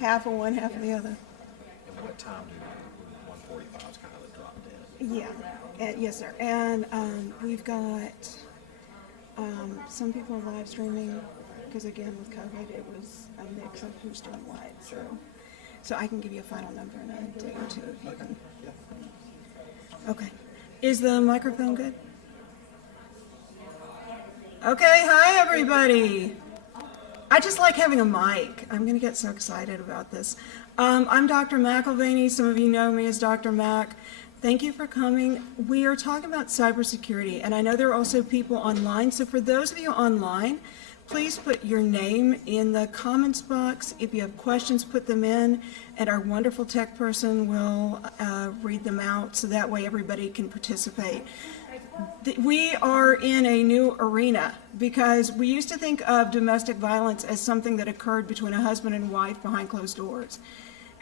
half of one, half of the other. And what time do 145 is kind of the drop dead? Yeah, yes, sir. And we've got some people are live streaming because, again, with COVID, it was a mix of who's doing what. So I can give you a final number in a day or two if you can. Okay. Is the microphone good? Okay, hi, everybody. I just like having a mic. I'm going to get so excited about this. I'm Dr. McElvaney. Some of you know me as Dr. Mac. Thank you for coming. We are talking about cybersecurity, and I know there are also people online. So for those of you online, please put your name in the comments box. If you have questions, put them in, and our wonderful tech person will read them out so that way everybody can participate. We are in a new arena because we used to think of domestic violence as something that occurred between a husband and wife behind closed doors.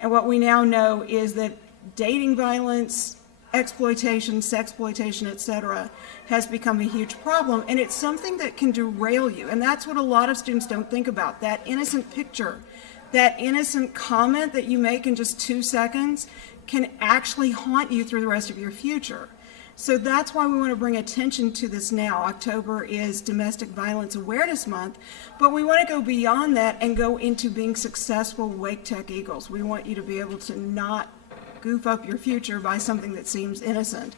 And what we now know is that dating violence, exploitation, sexploitation, etc., has become a huge problem, and it's something that can derail you. And that's what a lot of students don't think about. That innocent picture, that innocent comment that you make in just 2 seconds can actually haunt you through the rest of your future. So that's why we want to bring attention to this now. October is Domestic Violence Awareness Month, but we want to go beyond that and go into being successful Wake Tech Eagles. We want you to be able to not goof up your future by something that seems innocent.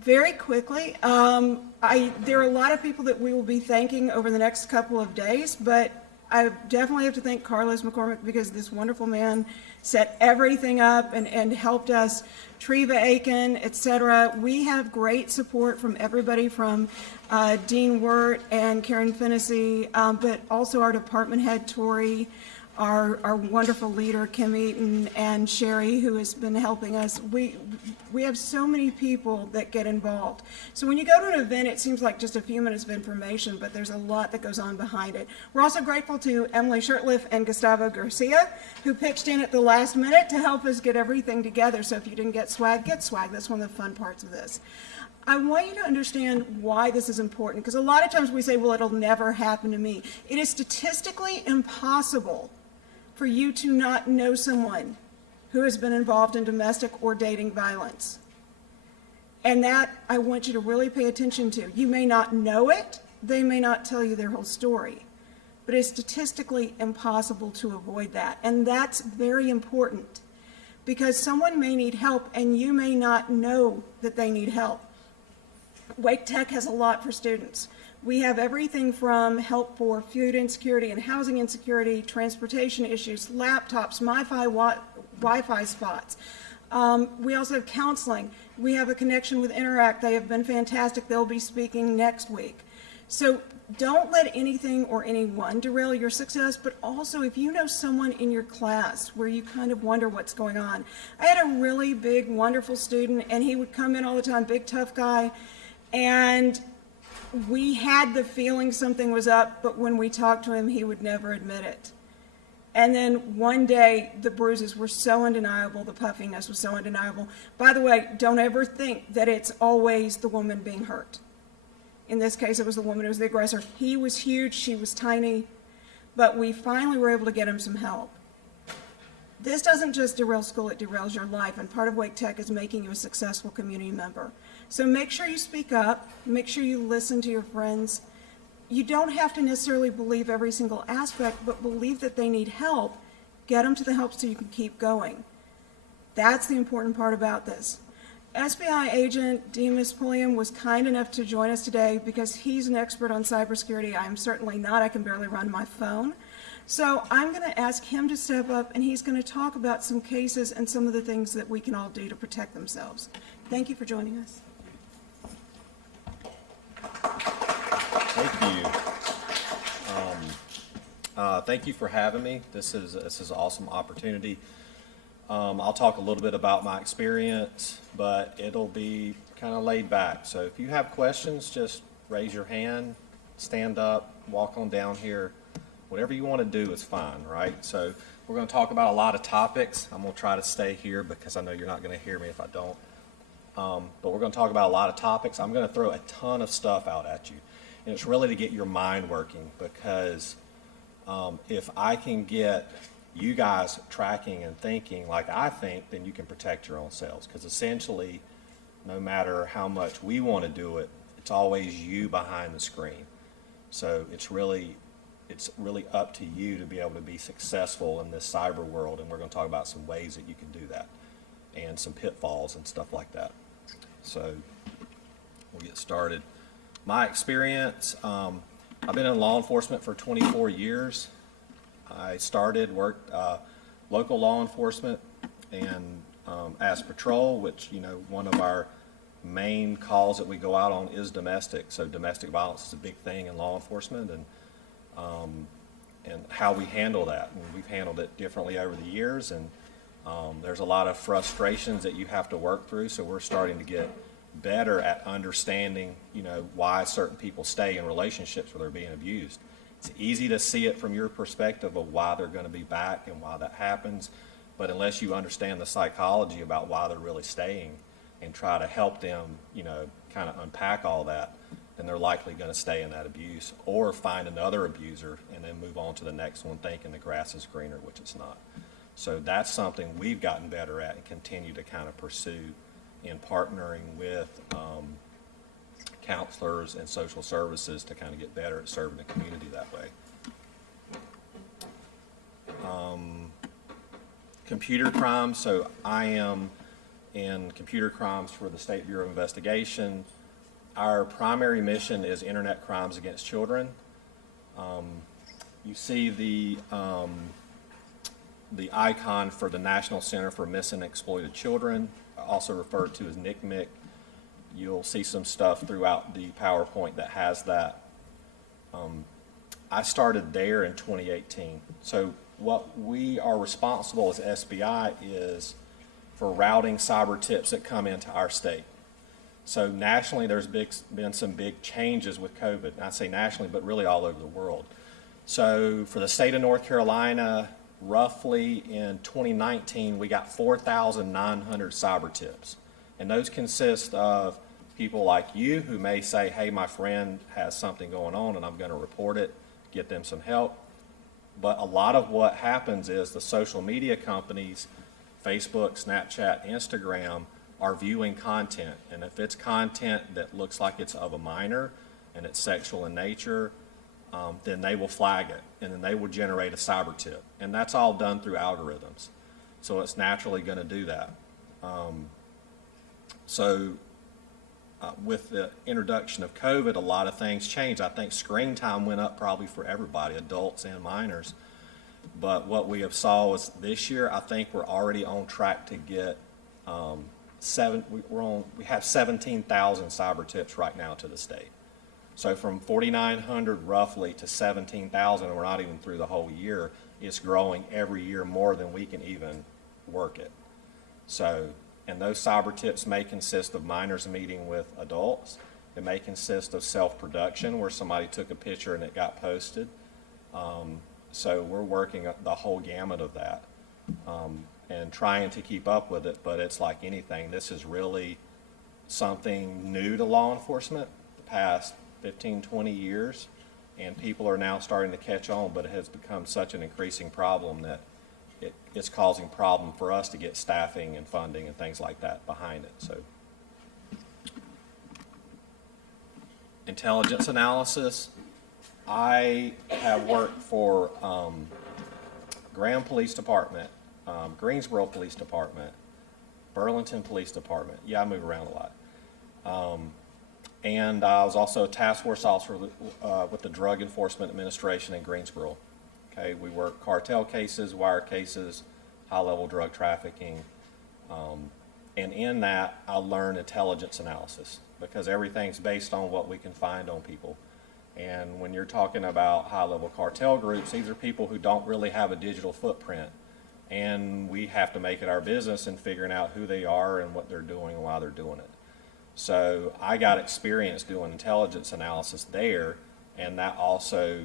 Very quickly, there are a lot of people that we will be thanking over the next couple of days, but I definitely have to thank Carlos McCormick because this wonderful man set everything up and helped us, Treva Aiken, etc. We have great support from everybody from Dean Wirt and Karen Fennessy, but also our department head, Tori, our wonderful leader, Kim Eaton, and Sherry, who has been helping us. We have so many people that get involved. So when you go to an event, it seems like just a few minutes of information, but there's a lot that goes on behind it. We're also grateful to Emily Shirtliff and Gustavo Garcia, who pitched in at the last minute to help us get everything together. So if you didn't get swag, get swag. That's one of the fun parts of this. I want you to understand why this is important, because a lot of times we say, well, it'll never happen to me. It is statistically impossible for you to not know someone who has been involved in domestic or dating violence. And that I want you to really pay attention to. You may not know it, they may not tell you their whole story, but it's statistically impossible to avoid that. And that's very important because someone may need help and you may not know that they need help. Wake Tech has a lot for students. We have everything from help for food insecurity and housing insecurity, transportation issues, laptops, Wi-Fi spots. We also have counseling. We have a connection with Interact. They have been fantastic. They'll be speaking next week. So don't let anything or anyone derail your success, but also if you know someone in your class where you kind of wonder what's going on. I had a really big, wonderful student, and he would come in all the time, big, tough guy, and we had the feeling something was up, but when we talked to him, he would never admit it. And then one day, the bruises were so undeniable, the puffiness was so undeniable. By the way, don't ever think that it's always the woman being hurt. In this case, it was the woman who was the aggressor. He was huge, she was tiny, but we finally were able to get him some help. This doesn't just derail school, it derails your life, and part of Wake Tech is making you a successful community member. So make sure you speak up, make sure you listen to your friends. You don't have to necessarily believe every single aspect, but believe that they need help. Get them to the help so you can keep going. That's the important part about this. SBI agent Demas Pulliam was kind enough to join us today because he's an expert on cybersecurity. I'm certainly not. I can barely run my phone. So I'm going to ask him to step up, and he's going to talk about some cases and some of the things that we can all do to protect themselves. Thank you for joining us. Thank you. Thank you for having me. This is an awesome opportunity. I'll talk a little bit about my experience, but it'll be kind of laid back. So if you have questions, just raise your hand, stand up, walk on down here. Whatever you want to do is fine, right? So we're going to talk about a lot of topics. I'm going to try to stay here because I know you're not going to hear me if I don't. But we're going to talk about a lot of topics. I'm going to throw a ton of stuff out at you. And it's really to get your mind working because if I can get you guys tracking and thinking like I think, then you can protect your own selves. Because essentially, no matter how much we want to do it, it's always you behind the screen. So it's really up to you to be able to be successful in this cyber world. And we're going to talk about some ways that you can do that and some pitfalls and stuff like that. So we'll get started. My experience, I've been in law enforcement for 24 years. I worked local law enforcement and as patrol, which, one of our main calls that we go out on is domestic. So domestic violence is a big thing in law enforcement, and how we handle that. And we've handled it differently over the years, and there's a lot of frustrations that you have to work through. So we're starting to get better at understanding, why certain people stay in relationships where they're being abused. It's easy to see it from your perspective of why they're going to be back and why that happens, but unless you understand the psychology about why they're really staying and try to help them, kind of unpack all that, then they're likely going to stay in that abuse or find another abuser and then move on to the next one thinking the grass is greener, which it's not. So that's something we've gotten better at and continue to kind of pursue in partnering with counselors and social services to kind of get better at serving the community that way. Computer crimes, so I am in computer crimes for the State Bureau of Investigation. Our primary mission is internet crimes against children. You see the icon for the National Center for Missing and Exploited Children, also referred to as NCMEC. You'll see some stuff throughout the PowerPoint that has that. I started there in 2018. So what we are responsible as SBI is for routing cyber tips that come into our state. So nationally, there's been some big changes with COVID. And I say nationally, but really all over the world. So for the state of North Carolina, roughly in 2019, we got 4,900 cyber tips. And those consist of people like you who may say, hey, my friend has something going on and I'm going to report it, get them some help. But a lot of what happens is the social media companies, Facebook, Snapchat, Instagram, are viewing content. And if it's content that looks like it's of a minor and it's sexual in nature, then they will flag it and then they will generate a cyber tip. And that's all done through algorithms. So it's naturally going to do that. With the introduction of COVID, a lot of things changed. I think screen time went up probably for everybody, adults and minors. But what we have saw is this year, I think we're already on track to get we have 17,000 cyber tips right now to the state. So from 4,900 roughly to 17,000, and we're not even through the whole year, it's growing every year more than we can even work it. So, and those cyber tips may consist of minors meeting with adults. It may consist of self-production where somebody took a picture and it got posted. So we're working the whole gamut of that and trying to keep up with it. But it's like anything, this is really something new to law enforcement the past 15, 20 years. And people are now starting to catch on, but it has become such an increasing problem that it's causing problem for us to get staffing and funding and things like that behind it. So, intelligence analysis. I have worked for Graham Police Department, Greensboro Police Department, Burlington Police Department. Yeah, I move around a lot. And I was also a task force officer with the Drug Enforcement Administration in Greensboro. Okay, we work cartel cases, wire cases, high-level drug trafficking, and in that I learned intelligence analysis because everything's based on what we can find on people. And when you're talking about high-level cartel groups, these are people who don't really have a digital footprint, and we have to make it our business in figuring out who they are and what they're doing and why they're doing it. So I got experience doing intelligence analysis there, and that also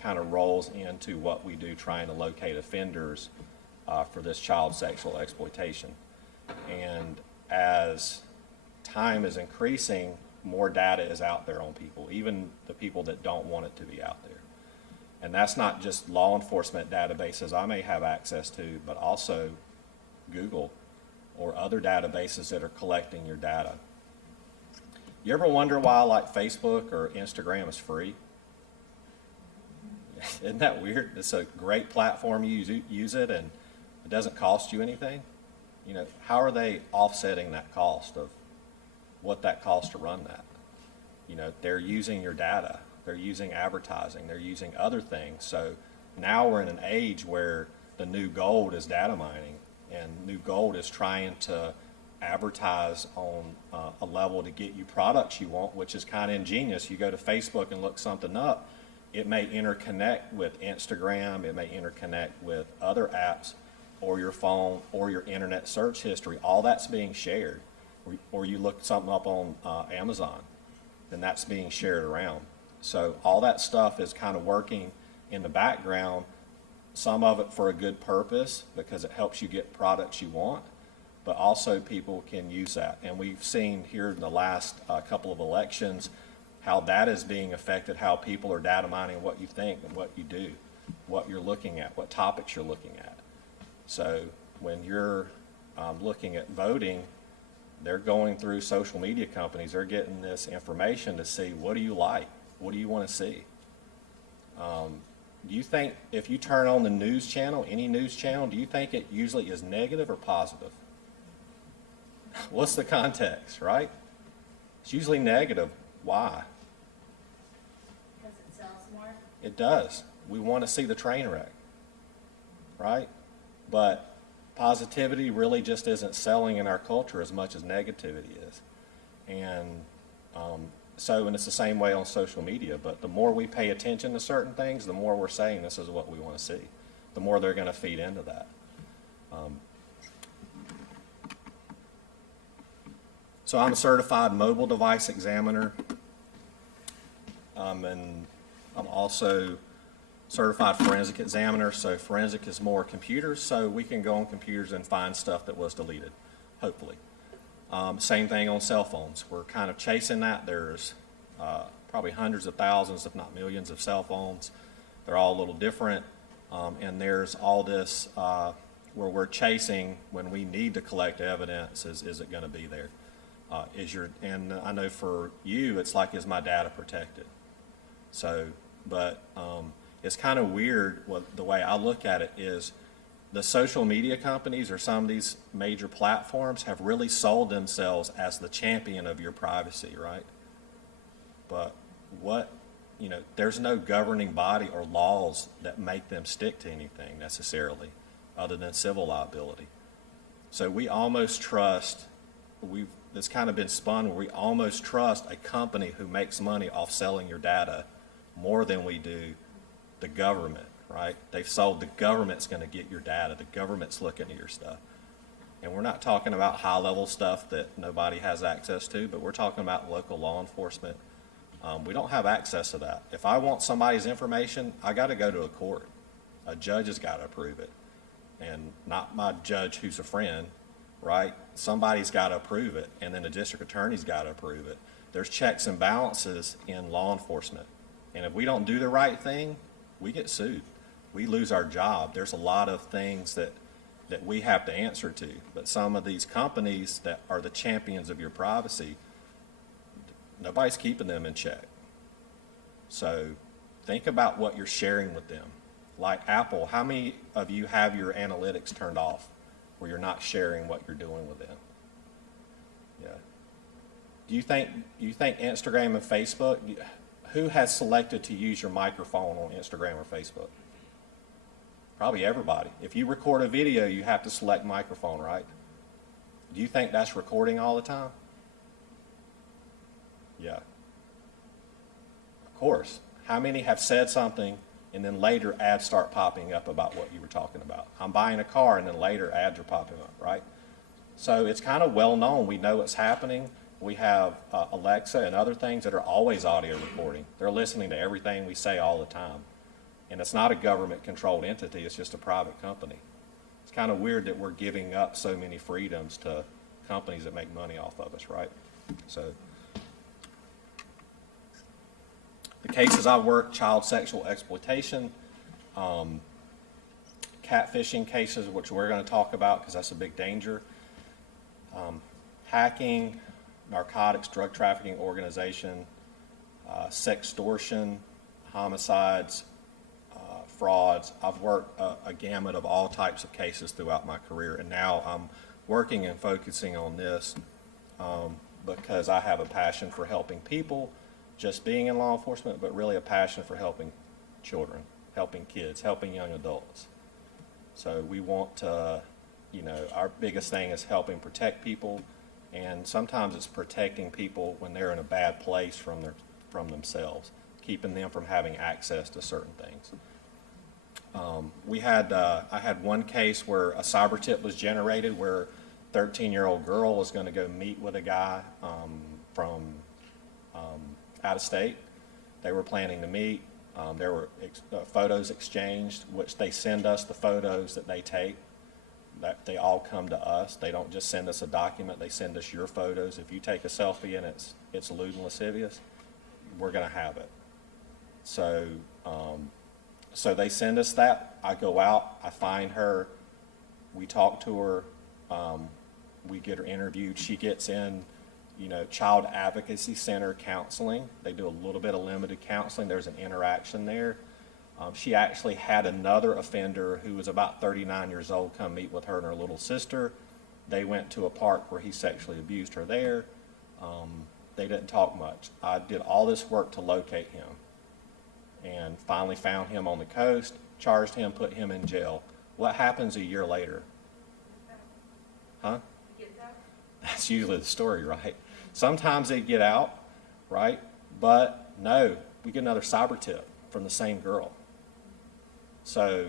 kind of rolls into what we do trying to locate offenders for this child sexual exploitation. And as time is increasing, more data is out there on people, even the people that don't want it to be out there. And that's not just law enforcement databases I may have access to, but also Google or other databases that are collecting your data. You ever wonder why like Facebook or Instagram is free? Isn't that weird? It's a great platform, you use it and it doesn't cost you anything. You know, how are they offsetting that cost of what that costs to run that? You know, they're using your data, they're using advertising, they're using other things. So now we're in an age where the new gold is data mining, and new gold is trying to advertise on a level to get you products you want, which is kind of ingenious. You go to Facebook and look something up, it may interconnect with Instagram, it may interconnect with other apps, or your phone, or your internet search history. All that's being shared. Or you look something up on Amazon, then that's being shared around. So all that stuff is kind of working in the background, some of it for a good purpose because it helps you get products you want, but also people can use that. And we've seen here in the last couple of elections how that is being affected, how people are data mining what you think and what you do, what you're looking at, what topics you're looking at. So when you're looking at voting, they're going through social media companies, they're getting this information to see what do you like, what do you want to see. Do you think if you turn on the news channel, any news channel, do you think it usually is negative or positive? What's the context, right? It's usually negative. Why? Because it sells more? It does. We want to see the train wreck, right? But positivity really just isn't selling in our culture as much as negativity is. And and it's the same way on social media, but the more we pay attention to certain things, the more we're saying this is what we want to see. The more they're going to feed into that. So I'm a certified mobile device examiner, and I'm also certified forensic examiner. So forensic is more computers, so we can go on computers and find stuff that was deleted, hopefully. Same thing on cell phones. We're kind of chasing that. There's probably hundreds of thousands, if not millions, of cell phones. They're all a little different, and there's all this where we're chasing when we need to collect evidence. Is it going to be there? And I know for you, it's like, is my data protected? So, but it's kind of weird. The way I look at it is the social media companies or some of these major platforms have really sold themselves as the champion of your privacy, right? But there's no governing body or laws that make them stick to anything necessarily other than civil liability. So we almost trust, it's kind of been spun where we almost trust a company who makes money off selling your data more than we do the government, right? They've sold the government's going to get your data. The government's looking at your stuff. And we're not talking about high-level stuff that nobody has access to, but we're talking about local law enforcement. We don't have access to that. If I want somebody's information, I got to go to a court. A judge has got to approve it. And not my judge who's a friend, right? Somebody's got to approve it, and then the district attorney's got to approve it. There's checks and balances in law enforcement. And if we don't do the right thing, we get sued. We lose our job. There's a lot of things that we have to answer to. But some of these companies that are the champions of your privacy, nobody's keeping them in check. So think about what you're sharing with them. Like Apple, how many of you have your analytics turned off where you're not sharing what you're doing with them? Yeah. Do you think Instagram and Facebook, who has selected to use your microphone on Instagram or Facebook? Probably everybody. If you record a video, you have to select microphone, right? Do you think that's recording all the time? Yeah. Of course. How many have said something and then later ads start popping up about what you were talking about? I'm buying a car and then later ads are popping up, right? So it's kind of well known. We know what's happening. We have Alexa and other things that are always audio recording. They're listening to everything we say all the time. And it's not a government-controlled entity. It's just a private company. It's kind of weird that we're giving up so many freedoms to companies that make money off of us, right? So the cases I work, child sexual exploitation, catfishing cases, which we're going to talk about because that's a big danger, hacking, narcotics, drug trafficking organization, sextortion, homicides, frauds. I've worked a gamut of all types of cases throughout my career, and now I'm working and focusing on this because I have a passion for helping people, just being in law enforcement, but really a passion for helping children, helping kids, helping young adults. So we want to, our biggest thing is helping protect people, and sometimes it's protecting people when they're in a bad place from themselves, keeping them from having access to certain things. I had one case where a cyber tip was generated where a 13-year-old girl was going to go meet with a guy from out of state. They were planning to meet. There were photos exchanged, which they send us the photos that they take. That they all come to us. They don't just send us a document. They send us your photos. If you take a selfie and it's lewd and lascivious, we're going to have it. So they send us that. I go out. I find her. We talk to her. We get her interviewed. She gets in, child advocacy center counseling. They do a little bit of limited counseling. There's an interaction there. She actually had another offender who was about 39 years old come meet with her and her little sister. They went to a park where he sexually abused her there. They didn't talk much. I did all this work to locate him and finally found him on the coast, charged him, put him in jail. What happens a year later? Huh? That's usually the story, right? Sometimes they get out, right? But no, we get another cyber tip from the same girl. So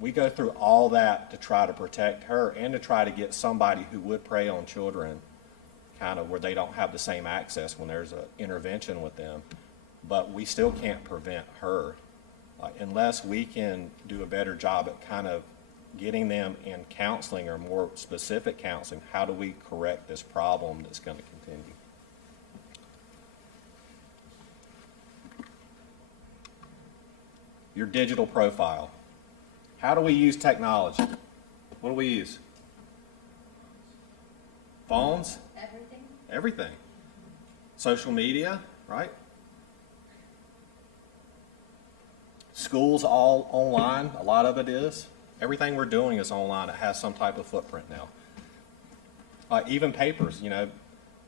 we go through all that to try to protect her and to try to get somebody who would prey on children kind of where they don't have the same access when there's an intervention with them. But we still can't prevent her unless we can do a better job at kind of getting them in counseling or more specific counseling. How do we correct this problem that's going to continue? Your digital profile. How do we use technology? What do we use? Phones? Everything? Everything. Social media, right? School's all online. A lot of it is. Everything we're doing is online. It has some type of footprint now. Even papers,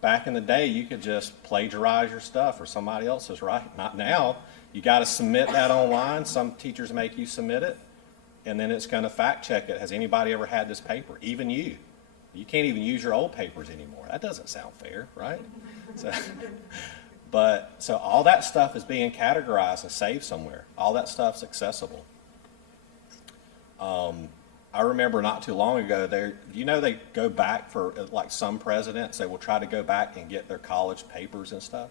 back in the day, you could just plagiarize your stuff or somebody else's, right? Not now. You got to submit that online. Some teachers make you submit it, and then it's going to fact check it. Has anybody ever had this paper? Even you. You can't even use your old papers anymore. That doesn't sound fair, right? So all that stuff is being categorized and saved somewhere. All that stuff's accessible. I remember not too long ago, they go back for, like some presidents, they will try to go back and get their college papers and stuff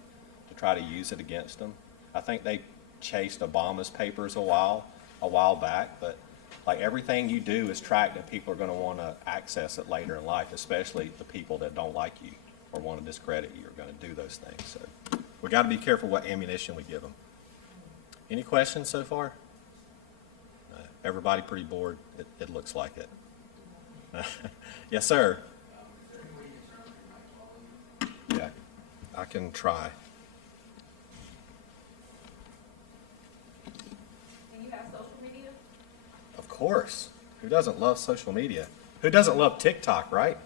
to try to use it against them. I think they chased Obama's papers a while back, but like everything you do is tracked and people are going to want to access it later in life, especially the people that don't like you or want to discredit you are going to do those things. So we got to be careful what ammunition we give them. Any questions so far? Everybody pretty bored? It looks like it. Yes, sir. Yeah, I can try. Do you have social media? Of course. Who doesn't love social media? Who doesn't love TikTok, right?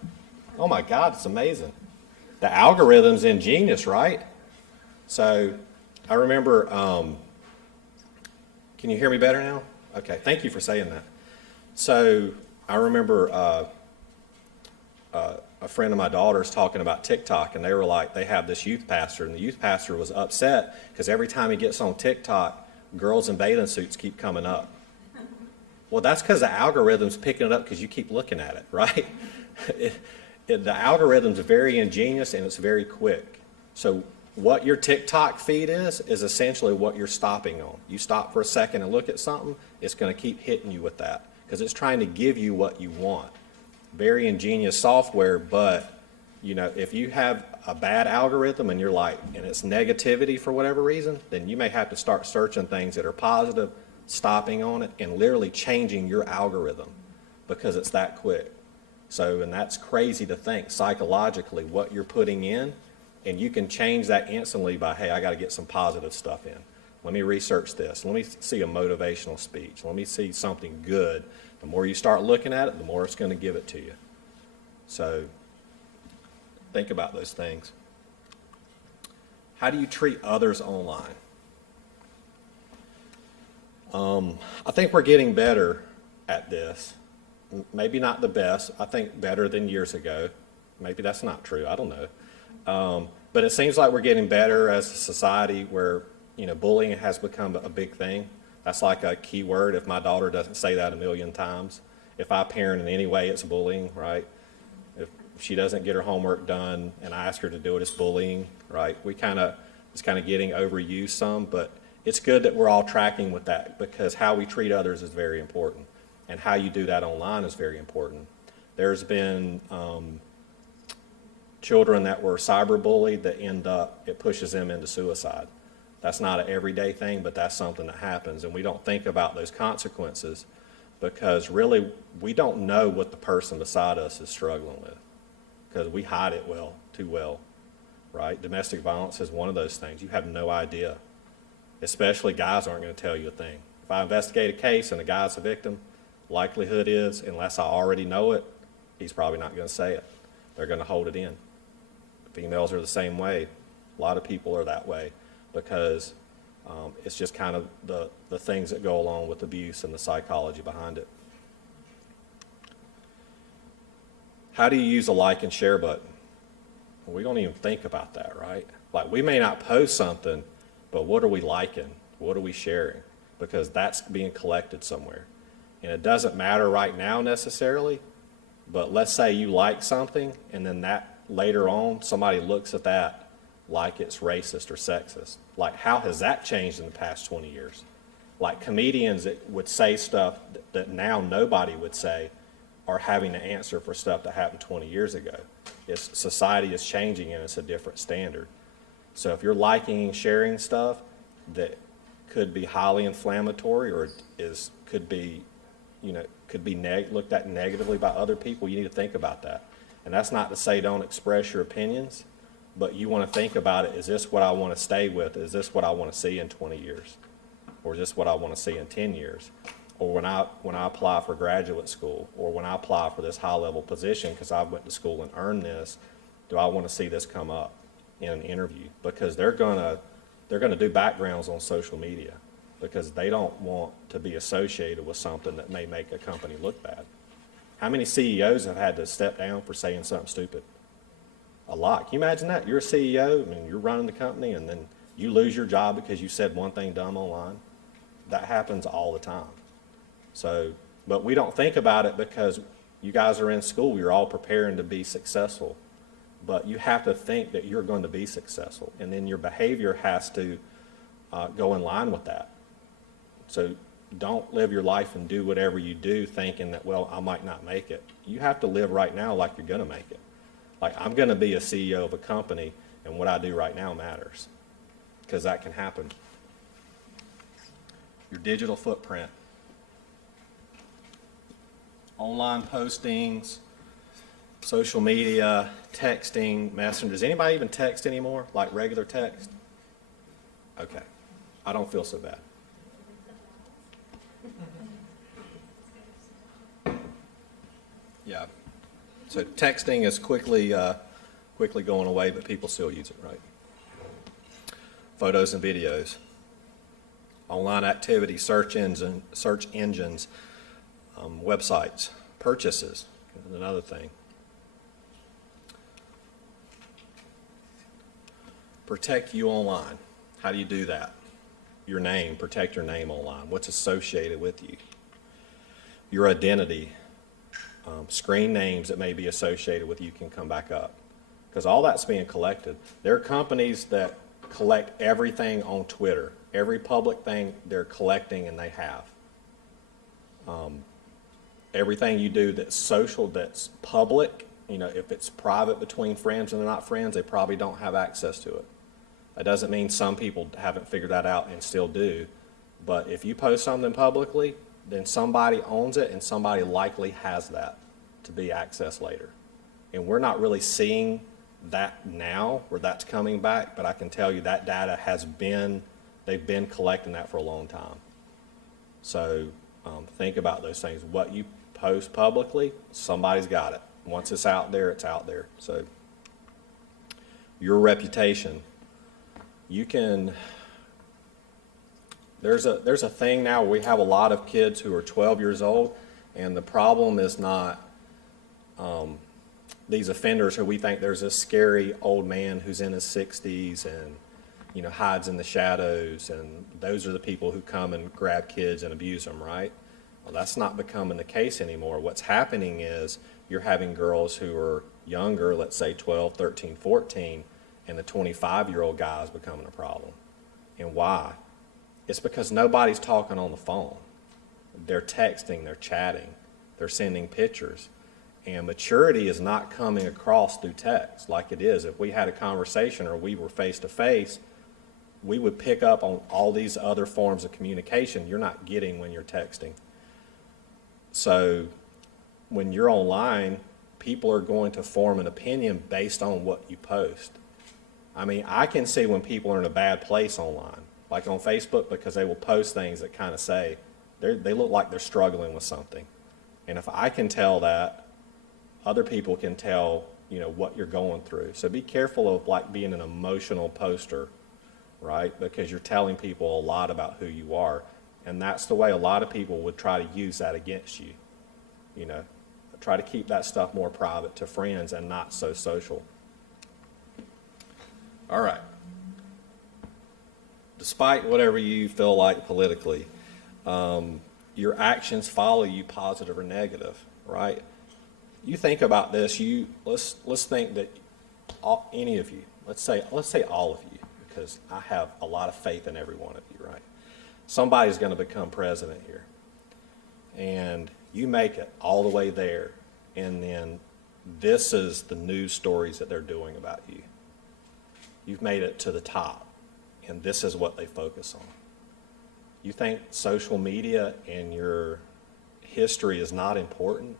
Oh my God, it's amazing. The algorithm's ingenious, right? So I remember, can you hear me better now? Okay, thank you for saying that. So I remember a friend of my daughter's talking about TikTok, and they were like, they have this youth pastor, and the youth pastor was upset because every time he gets on TikTok, girls in bathing suits keep coming up. Well, that's because the algorithm's picking it up because you keep looking at it, right? The algorithm's very ingenious and it's very quick. So what your TikTok feed is essentially what you're stopping on. You stop for a second and look at something, it's going to keep hitting you with that because it's trying to give you what you want. Very ingenious software, but you know, if you have a bad algorithm and you're like, and it's negativity for whatever reason, then you may have to start searching things that are positive, stopping on it, and literally changing your algorithm because it's that quick. So, and that's crazy to think psychologically what you're putting in, and you can change that instantly by, hey, I got to get some positive stuff in. Let me research this. Let me see a motivational speech. Let me see something good. The more you start looking at it, the more it's going to give it to you. So think about those things. How do you treat others online? I think we're getting better at this. Maybe not the best. I think better than years ago. Maybe that's not true. I don't know. But it seems like we're getting better as a society where, you know, bullying has become a big thing. That's like a key word. If my daughter doesn't say that a million times, if I parent in any way, it's bullying, right? If she doesn't get her homework done and I ask her to do it, it's bullying, right? It's kind of getting overused some, but it's good that we're all tracking with that because how we treat others is very important, and how you do that online is very important. There's been children that were cyberbullied that it pushes them into suicide. That's not an everyday thing, but that's something that happens, and we don't think about those consequences because really we don't know what the person beside us is struggling with because we hide it too well, right? Domestic violence is one of those things. You have no idea. Especially guys aren't going to tell you a thing. If I investigate a case and a guy's a victim, likelihood is, unless I already know it, he's probably not going to say it. They're going to hold it in. Females are the same way. A lot of people are that way because it's just kind of the things that go along with abuse and the psychology behind it. How do you use a like and share button? Well, we don't even think about that, right? Like we may not post something, but what are we liking? What are we sharing? Because that's being collected somewhere. And it doesn't matter right now necessarily, but let's say you like something and then that later on somebody looks at that like it's racist or sexist. Like how has that changed in the past 20 years? Like comedians that would say stuff that now nobody would say are having to answer for stuff that happened 20 years ago. Society is changing and it's a different standard. So if you're liking and sharing stuff that could be highly inflammatory or could be looked at negatively by other people, you need to think about that. And that's not to say don't express your opinions, but you want to think about it. Is this what I want to stay with? Is this what I want to see in 20 years? Or is this what I want to see in 10 years? Or when I apply for graduate school, or when I apply for this high-level position because I went to school and earned this, do I want to see this come up in an interview? Because they're gonna do backgrounds on social media because they don't want to be associated with something that may make a company look bad. How many CEOs have had to step down for saying something stupid? A lot. Can you imagine that? You're a CEO and you're running the company and then you lose your job because you said one thing dumb online? That happens all the time. So, but we don't think about it because you guys are in school, you're all preparing to be successful. But you have to think that you're going to be successful, and then your behavior has to go in line with that. So don't live your life and do whatever you do thinking that, well, I might not make it. You have to live right now like you're going to make it. Like I'm going to be a CEO of a company, and what I do right now matters because that can happen. Your digital footprint. Online postings, social media, texting, messenger. Does anybody even text anymore, like regular text? Okay, I don't feel so bad. Yeah, so texting is quickly going away, but people still use it, right? Photos and videos, online activity, search engines, websites, purchases, another thing. Protect you online. How do you do that? Your name, protect your name online. What's associated with you? Your identity. Screen names that may be associated with you can come back up because all that's being collected. There are companies that collect everything on Twitter. Every public thing they're collecting and they have. Everything you do that's social, that's public, You know, if it's private between friends and they're not friends, they probably don't have access to it. That doesn't mean some people haven't figured that out and still do. But if you post something publicly, then somebody owns it and somebody likely has that to be accessed later. And we're not really seeing that now where that's coming back, but I can tell you that data they've been collecting that for a long time. So think about those things. What you post publicly, somebody's got it. Once it's out there, it's out there. So your reputation, there's a thing now where we have a lot of kids who are 12 years old, and the problem is not these offenders who we think there's this scary old man who's in his 60s and, you know, hides in the shadows, and those are the people who come and grab kids and abuse them, right? Well, that's not becoming the case anymore. What's happening is you're having girls who are younger, let's say 12, 13, 14, and the 25-year-old guy is becoming a problem. And why? It's because nobody's talking on the phone. They're texting, they're chatting, they're sending pictures. And maturity is not coming across through text like it is. If we had a conversation or we were face to face, we would pick up on all these other forms of communication you're not getting when you're texting. So when you're online, people are going to form an opinion based on what you post. I mean, I can see when people are in a bad place online, like on Facebook, because they will post things that kind of say they look like they're struggling with something. And if I can tell that, other people can tell, you know, what you're going through. So be careful of like being an emotional poster, right? Because you're telling people a lot about who you are. And that's the way a lot of people would try to use that against you. You know, try to keep that stuff more private to friends and not so social. All right. Despite whatever you feel like politically, your actions follow you, positive or negative, right? You think about this. Let's think that any of you, let's say all of you, because I have a lot of faith in every one of you, right? Somebody's going to become president here, and you make it all the way there, and then this is the news stories that they're doing about you. You've made it to the top, and this is what they focus on. You think social media and your history is not important,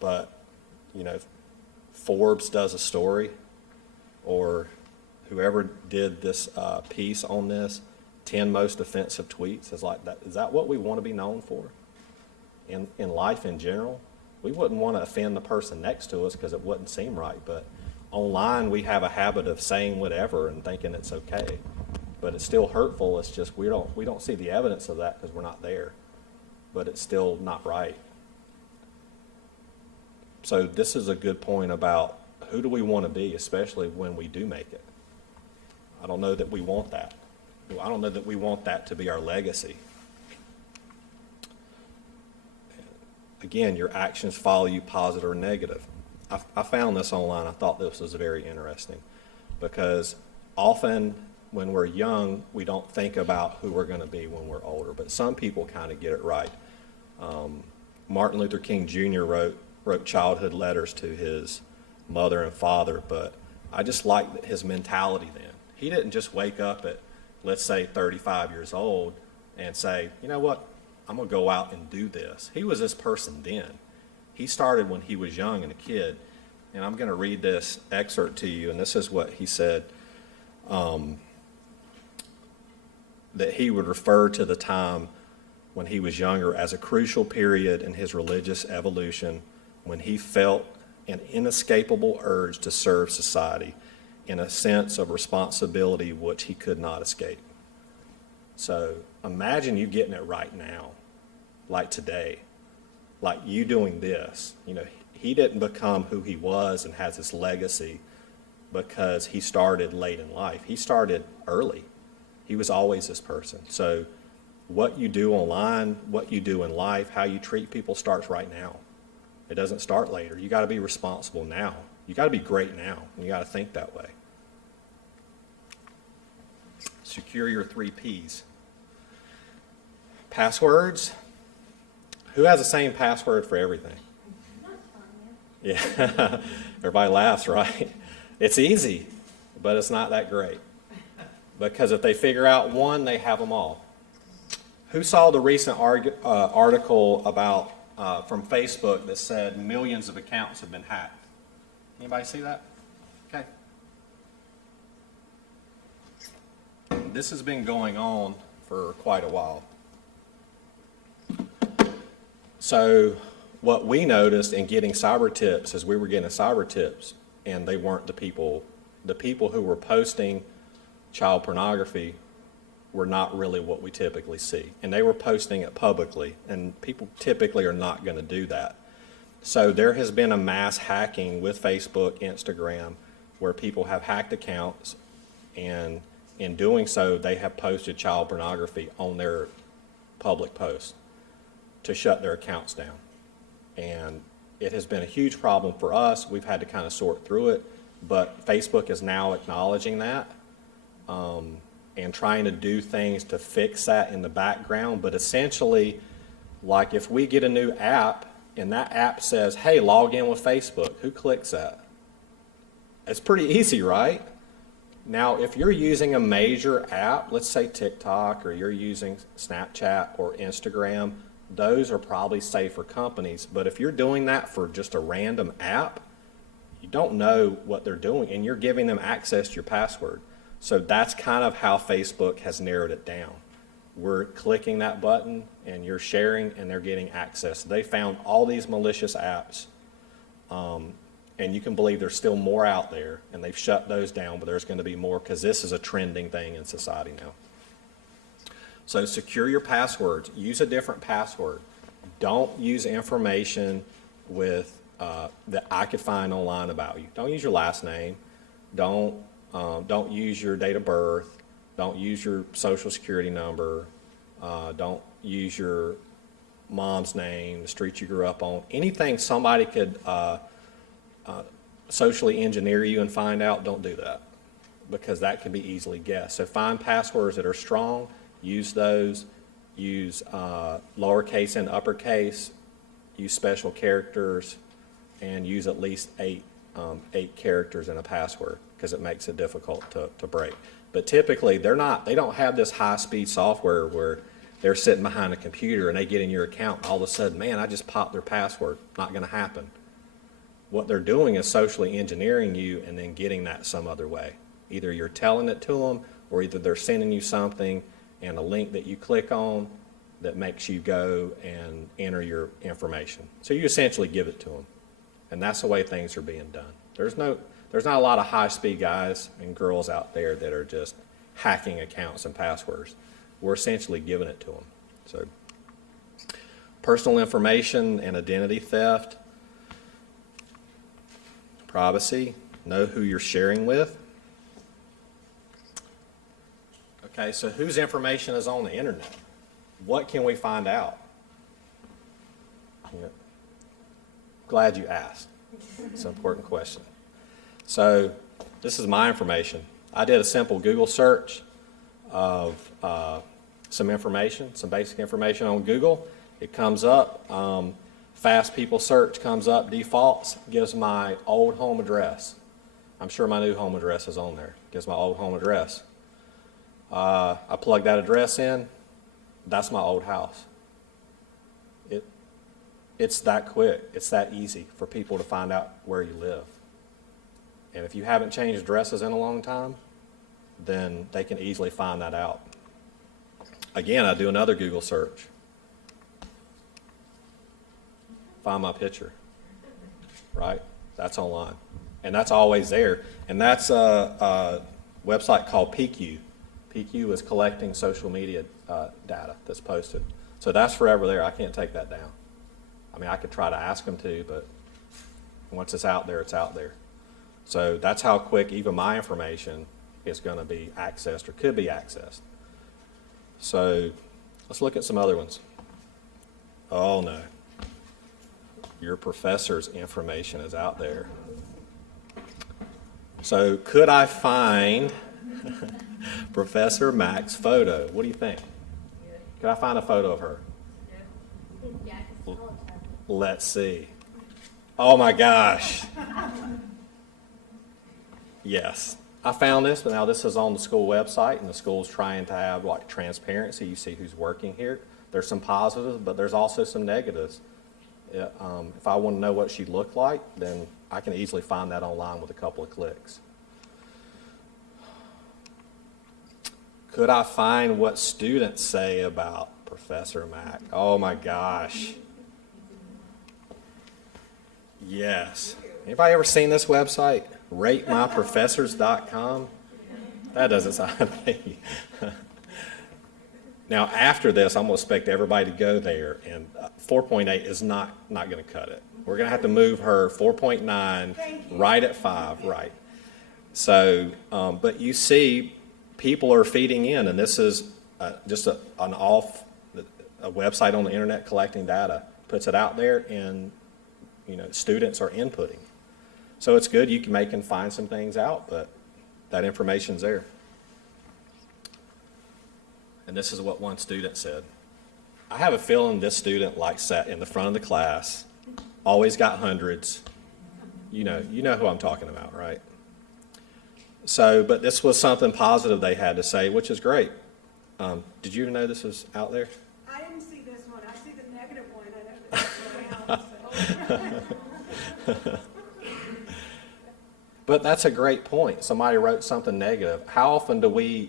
but, you know, Forbes does a story, or whoever did this piece on this, 10 most offensive tweets, is like that. Is that what we want to be known for in life in general? We wouldn't want to offend the person next to us because it wouldn't seem right, but online we have a habit of saying whatever and thinking it's okay, but it's still hurtful. It's just we don't see the evidence of that because we're not there, but it's still not right. So this is a good point about who do we want to be, especially when we do make it. I don't know that we want that. I don't know that we want that to be our legacy. Again, your actions follow you, positive or negative. I found this online. I thought this was very interesting because often when we're young, we don't think about who we're going to be when we're older, but some people kind of get it right. Martin Luther King Jr. wrote childhood letters to his mother and father, but I just liked his mentality then. He didn't just wake up at, let's say, 35 years old and say, you know what, I'm going to go out and do this. He was this person then. He started when he was young and a kid, and I'm going to read this excerpt to you, and this is what he said, that he would refer to the time when he was younger as a crucial period in his religious evolution when he felt an inescapable urge to serve society in a sense of responsibility which he could not escape. So imagine you getting it right now, like today, like you doing this. You know, he didn't become who he was and has this legacy because he started late in life. He started early. He was always this person. So what you do online, what you do in life, how you treat people starts right now. It doesn't start later. You got to be responsible now. You got to be great now. You got to think that way. Secure your 3 Ps. Passwords. Who has the same password for everything? Yeah, everybody laughs, right? It's easy, but it's not that great. Because if they figure out one, they have them all. Who saw the recent article about from Facebook that said millions of accounts have been hacked? Anybody see that? Okay. This has been going on for quite a while. So what we noticed in getting cyber tips is we were getting cyber tips, and they weren't the people who were posting child pornography were not really what we typically see. And they were posting it publicly, and people typically are not going to do that. So there has been a mass hacking with Facebook, Instagram, where people have hacked accounts, and in doing so, they have posted child pornography on their public posts to shut their accounts down. And it has been a huge problem for us. We've had to kind of sort through it, but Facebook is now acknowledging that and trying to do things to fix that in the background. But essentially, like if we get a new app and that app says, hey, log in with Facebook, who clicks that? It's pretty easy, right? Now, if you're using a major app, let's say TikTok, or you're using Snapchat or Instagram, those are probably safer companies. But if you're doing that for just a random app, you don't know what they're doing, and you're giving them access to your password. So that's kind of how Facebook has narrowed it down. We're clicking that button, and you're sharing, and they're getting access. They found all these malicious apps, and you can believe there's still more out there, and they've shut those down, but there's going to be more because this is a trending thing in society now. So secure your passwords. Use a different password. Don't use information that I could find online about you. Don't use your last name. Don't use your date of birth. Don't use your social security number. Don't use your mom's name, the street you grew up on. Anything somebody could socially engineer you and find out, don't do that, because that can be easily guessed. So find passwords that are strong. Use those. Use lowercase and uppercase. Use special characters, and use at least eight characters in a password, because it makes it difficult to break. But typically, they don't have this high-speed software where they're sitting behind a computer and they get in your account and all of a sudden, man, I just popped their password. Not going to happen. What they're doing is socially engineering you and then getting that some other way. Either you're telling it to them, or either they're sending you something and a link that you click on that makes you go and enter your information. So you essentially give it to them. And that's the way things are being done. There's not a lot of high-speed guys and girls out there that are just hacking accounts and passwords. We're essentially giving it to them. So personal information and identity theft, privacy, know who you're sharing with. Okay, so whose information is on the internet? What can we find out? Yeah. Glad you asked. It's an important question. So this is my information. I did a simple Google search of some information, some basic information on Google. It comes up, Fast People Search comes up, defaults, gives my old home address. I'm sure my new home address is on there. Gives my old home address. I plug that address in, that's my old house. It's that quick, it's that easy for people to find out where you live. And if you haven't changed addresses in a long time, then they can easily find that out. Again, I do another Google search. Find my picture, right? That's online. And that's always there. And that's a website called PQ. PQ is collecting social media data that's posted. So that's forever there. I can't take that down. I mean, I could try to ask them to, but once it's out there, it's out there. So that's how quick even my information is going to be accessed or could be accessed. So let's look at some other ones. Oh, no. Your professor's information is out there. So could I find Professor Mack's photo? What do you think? Could I find a photo of her? Let's see. Oh my gosh. Yes. I found this, but now this is on the school website, and the school's trying to have like transparency. You see who's working here. There's some positives, but there's also some negatives. If I want to know what she looked like, then I can easily find that online with a couple of clicks. Could I find what students say about Professor Mack? Oh my gosh. Yes. Anybody ever seen this website? RateMyProfessors.com? That doesn't sound me. Now, after this, I'm going to expect everybody to go there, and 4.8 is not going to cut it. We're going to have to move her 4.9 right at 5, right? So, but you see, people are feeding in, and this is just a website on the internet collecting data, puts it out there, and students are inputting. So it's good. You can find some things out, but that information's there. And this is what one student said. I have a feeling this student sat in the front of the class, always got hundreds. You know who I'm talking about, right? So, but this was something positive they had to say, which is great. Did you even know this was out there? I didn't see this one. I see the negative one. I know that's around. But that's a great point. Somebody wrote something negative. How often do we're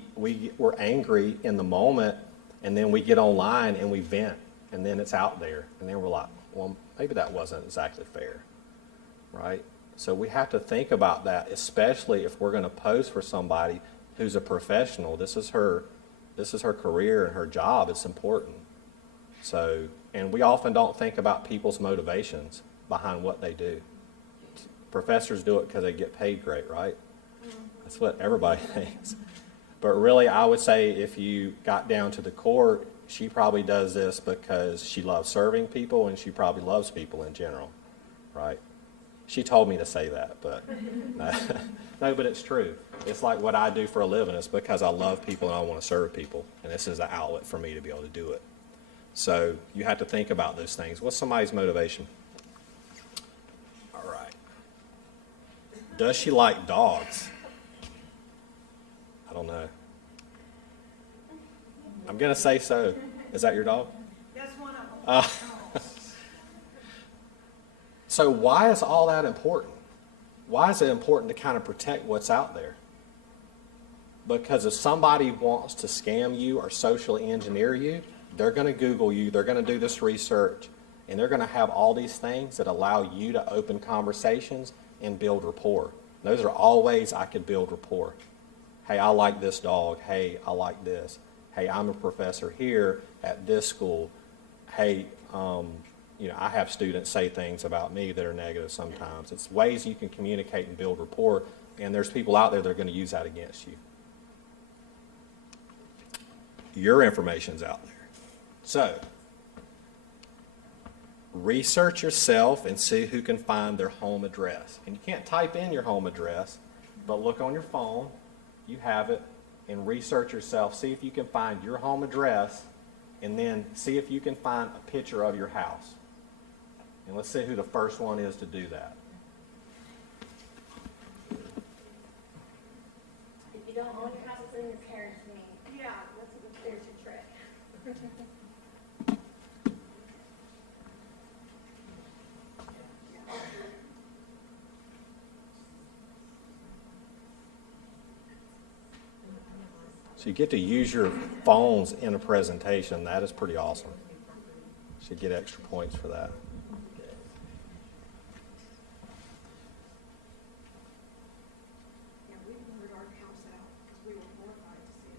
angry in the moment, and then we get online and we vent, and then it's out there, and then we're like, well, maybe that wasn't exactly fair, right? So we have to think about that, especially if we're going to post for somebody who's a professional. This is her career and her job. It's important. So, and we often don't think about people's motivations behind what they do. Professors do it because they get paid great, right? That's what everybody thinks. But really, I would say if you got down to the core, she probably does this because she loves serving people, and she probably loves people in general, right? She told me to say that, but no, but it's true. It's like what I do for a living. It's because I love people and I want to serve people, and this is an outlet for me to be able to do it. So you have to think about those things. What's somebody's motivation? All right. Does she like dogs? I don't know. I'm going to say so. Is that your dog? That's one of them. So why is all that important? Why is it important to kind of protect what's out there? Because if somebody wants to scam you or socially engineer you, they're going to Google you, they're going to do this research, and they're going to have all these things that allow you to open conversations and build rapport. Those are all ways I could build rapport. Hey, I like this dog. Hey, I like this. Hey, I'm a professor here at this school. Hey, I have students say things about me that are negative sometimes. It's ways you can communicate and build rapport, and there's people out there that are going to use that against you. Your information's out there. So, research yourself and see who can find their home address. And you can't type in your home address, but look on your phone, you have it, and research yourself. See if you can find your home address, and then see if you can find a picture of your house. And let's see who the first one is to do that. If you don't own your house, it's in your parents' name. Yeah. There's your trick. So you get to use your phones in a presentation. That is pretty awesome. Should get extra points for that. Yeah, we blurred our house out because we were horrified to see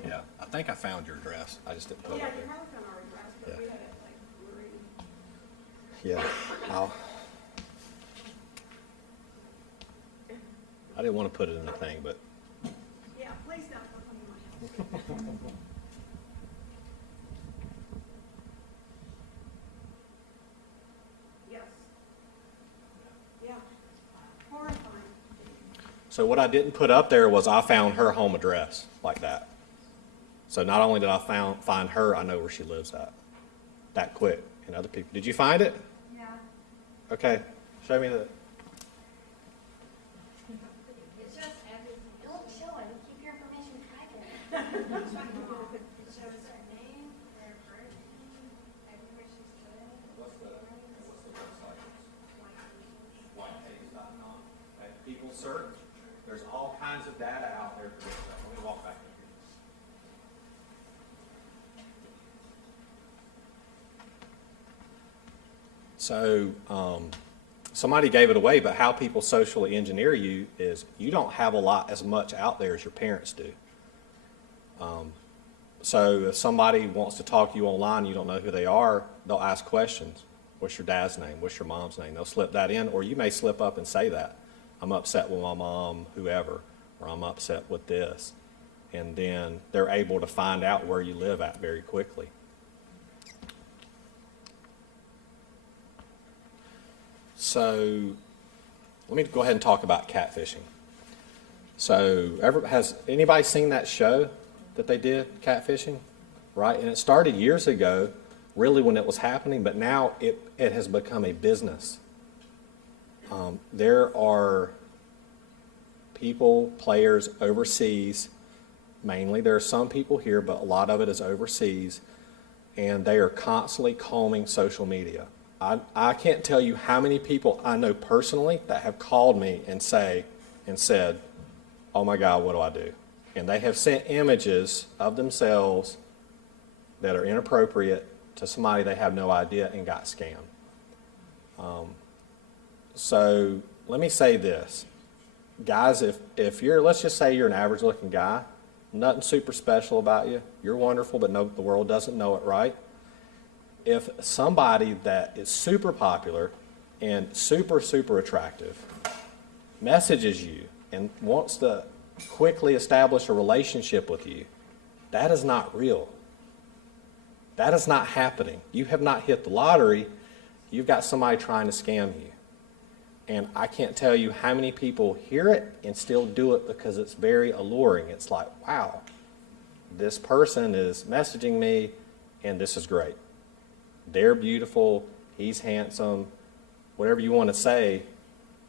it on. Yeah, I think I found your address. I just didn't put it Yeah, up you there. probably found our address, but Yeah. we had it blurry. Yeah, I didn't want to put it in the thing, but Yeah, please don't look on my house. Yes. Yeah. Horrifying. so what I didn't put up there was I found her home address like that. So not only did I find her, I know where she lives at. That quick. And other people, did you find it? Yeah. Okay, show me the, It's just everything. Don't show it. Keep your information private. It shows her name, her birth name, everywhere she's lived. what's the website? Whitepages.com. Okay, people search, there's all kinds of data out there for this stuff. Let me walk back in here. So, somebody gave it away, but how people socially engineer you is you don't have a lot as much out there as your parents do. So if somebody wants to talk to you online, you don't know who they are, they'll ask questions. What's your dad's name? What's your mom's name? They'll slip that in, or you may slip up and say that. I'm upset with my mom, whoever, or I'm upset with this. And then they're able to find out where you live at very quickly. So let me go ahead and talk about catfishing. So has anybody seen that show that they did, catfishing? Right? And it started years ago, really when it was happening, but now it has become a business. There are people, players overseas, mainly. There are some people here, but a lot of it is overseas, and they are constantly combing social media. I can't tell you how many people I know personally that have called me and said, oh my God, what do I do? And they have sent images of themselves that are inappropriate to somebody they have no idea and got scammed. So let me say this. Guys, if you're, let's just say you're an average looking guy, nothing super special about you, you're wonderful, but no, the world doesn't know it, right? If somebody that is super popular and super, super attractive messages you and wants to quickly establish a relationship with you, that is not real. That is not happening. You have not hit the lottery. You've got somebody trying to scam you. And I can't tell you how many people hear it and still do it because it's very alluring. It's like, wow, this person is messaging me and this is great. They're beautiful, he's handsome, whatever you want to say,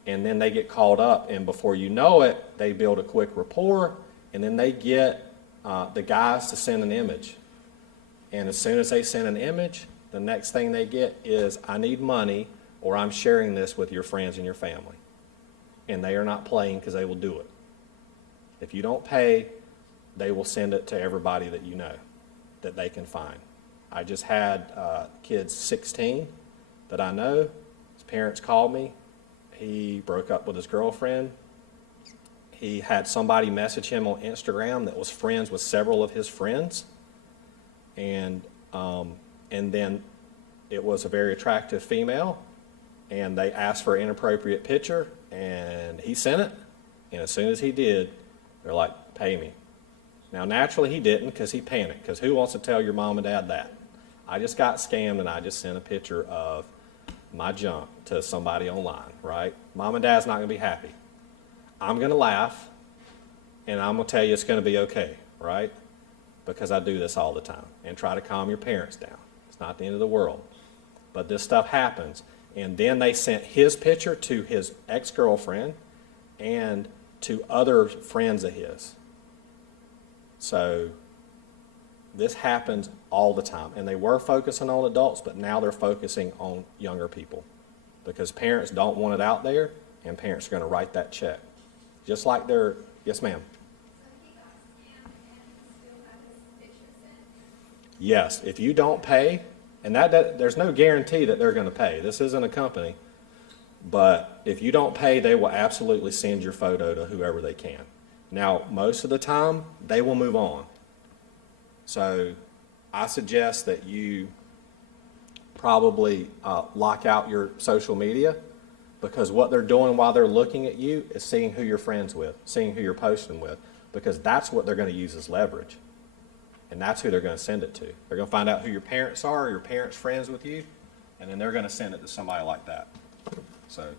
and then they get called up, and before you know it, they build a quick rapport, and then they get the guys to send an image. And as soon as they send an image, the next thing they get is, I need money, or I'm sharing this with your friends and your family. And they are not playing because they will do it. If you don't pay, they will send it to everybody that you know that they can find. I just had kids 16 that I know. His parents called me. He broke up with his girlfriend. He had somebody message him on Instagram that was friends with several of his friends. And then it was a very attractive female. And they asked for an inappropriate picture. And he sent it. And as soon as he did, they're like, pay me. Now, naturally, he didn't because he panicked. Because who wants to tell your mom and dad that? I just got scammed and I just sent a picture of my junk to somebody online, right? Mom and dad's not going to be happy. I'm going to laugh and I'm going to tell you it's going to be okay, right? Because I do this all the time and try to calm your parents down. It's not the end of the world. But this stuff happens. And then they sent his picture to his ex-girlfriend and to other friends of his. So this happens all the time. And they were focusing on adults, but now they're focusing on younger people because parents don't want it out there and parents are going to write that check. Just like they're, yes ma'am. So he got scammed and still got his picture sent? Yes, if you don't pay, and that there's no guarantee that they're going to pay. This isn't a company. But if you don't pay, they will absolutely send your photo to whoever they can. Now, most of the time, they will move on. So I suggest that you probably lock out your social media because what they're doing while they're looking at you is seeing who you're friends with, seeing who you're posting with, because that's what they're going to use as leverage. And that's who they're going to send it to. They're going to find out who your parents are, your parents' friends with you, and then they're going to send it to somebody like that. So.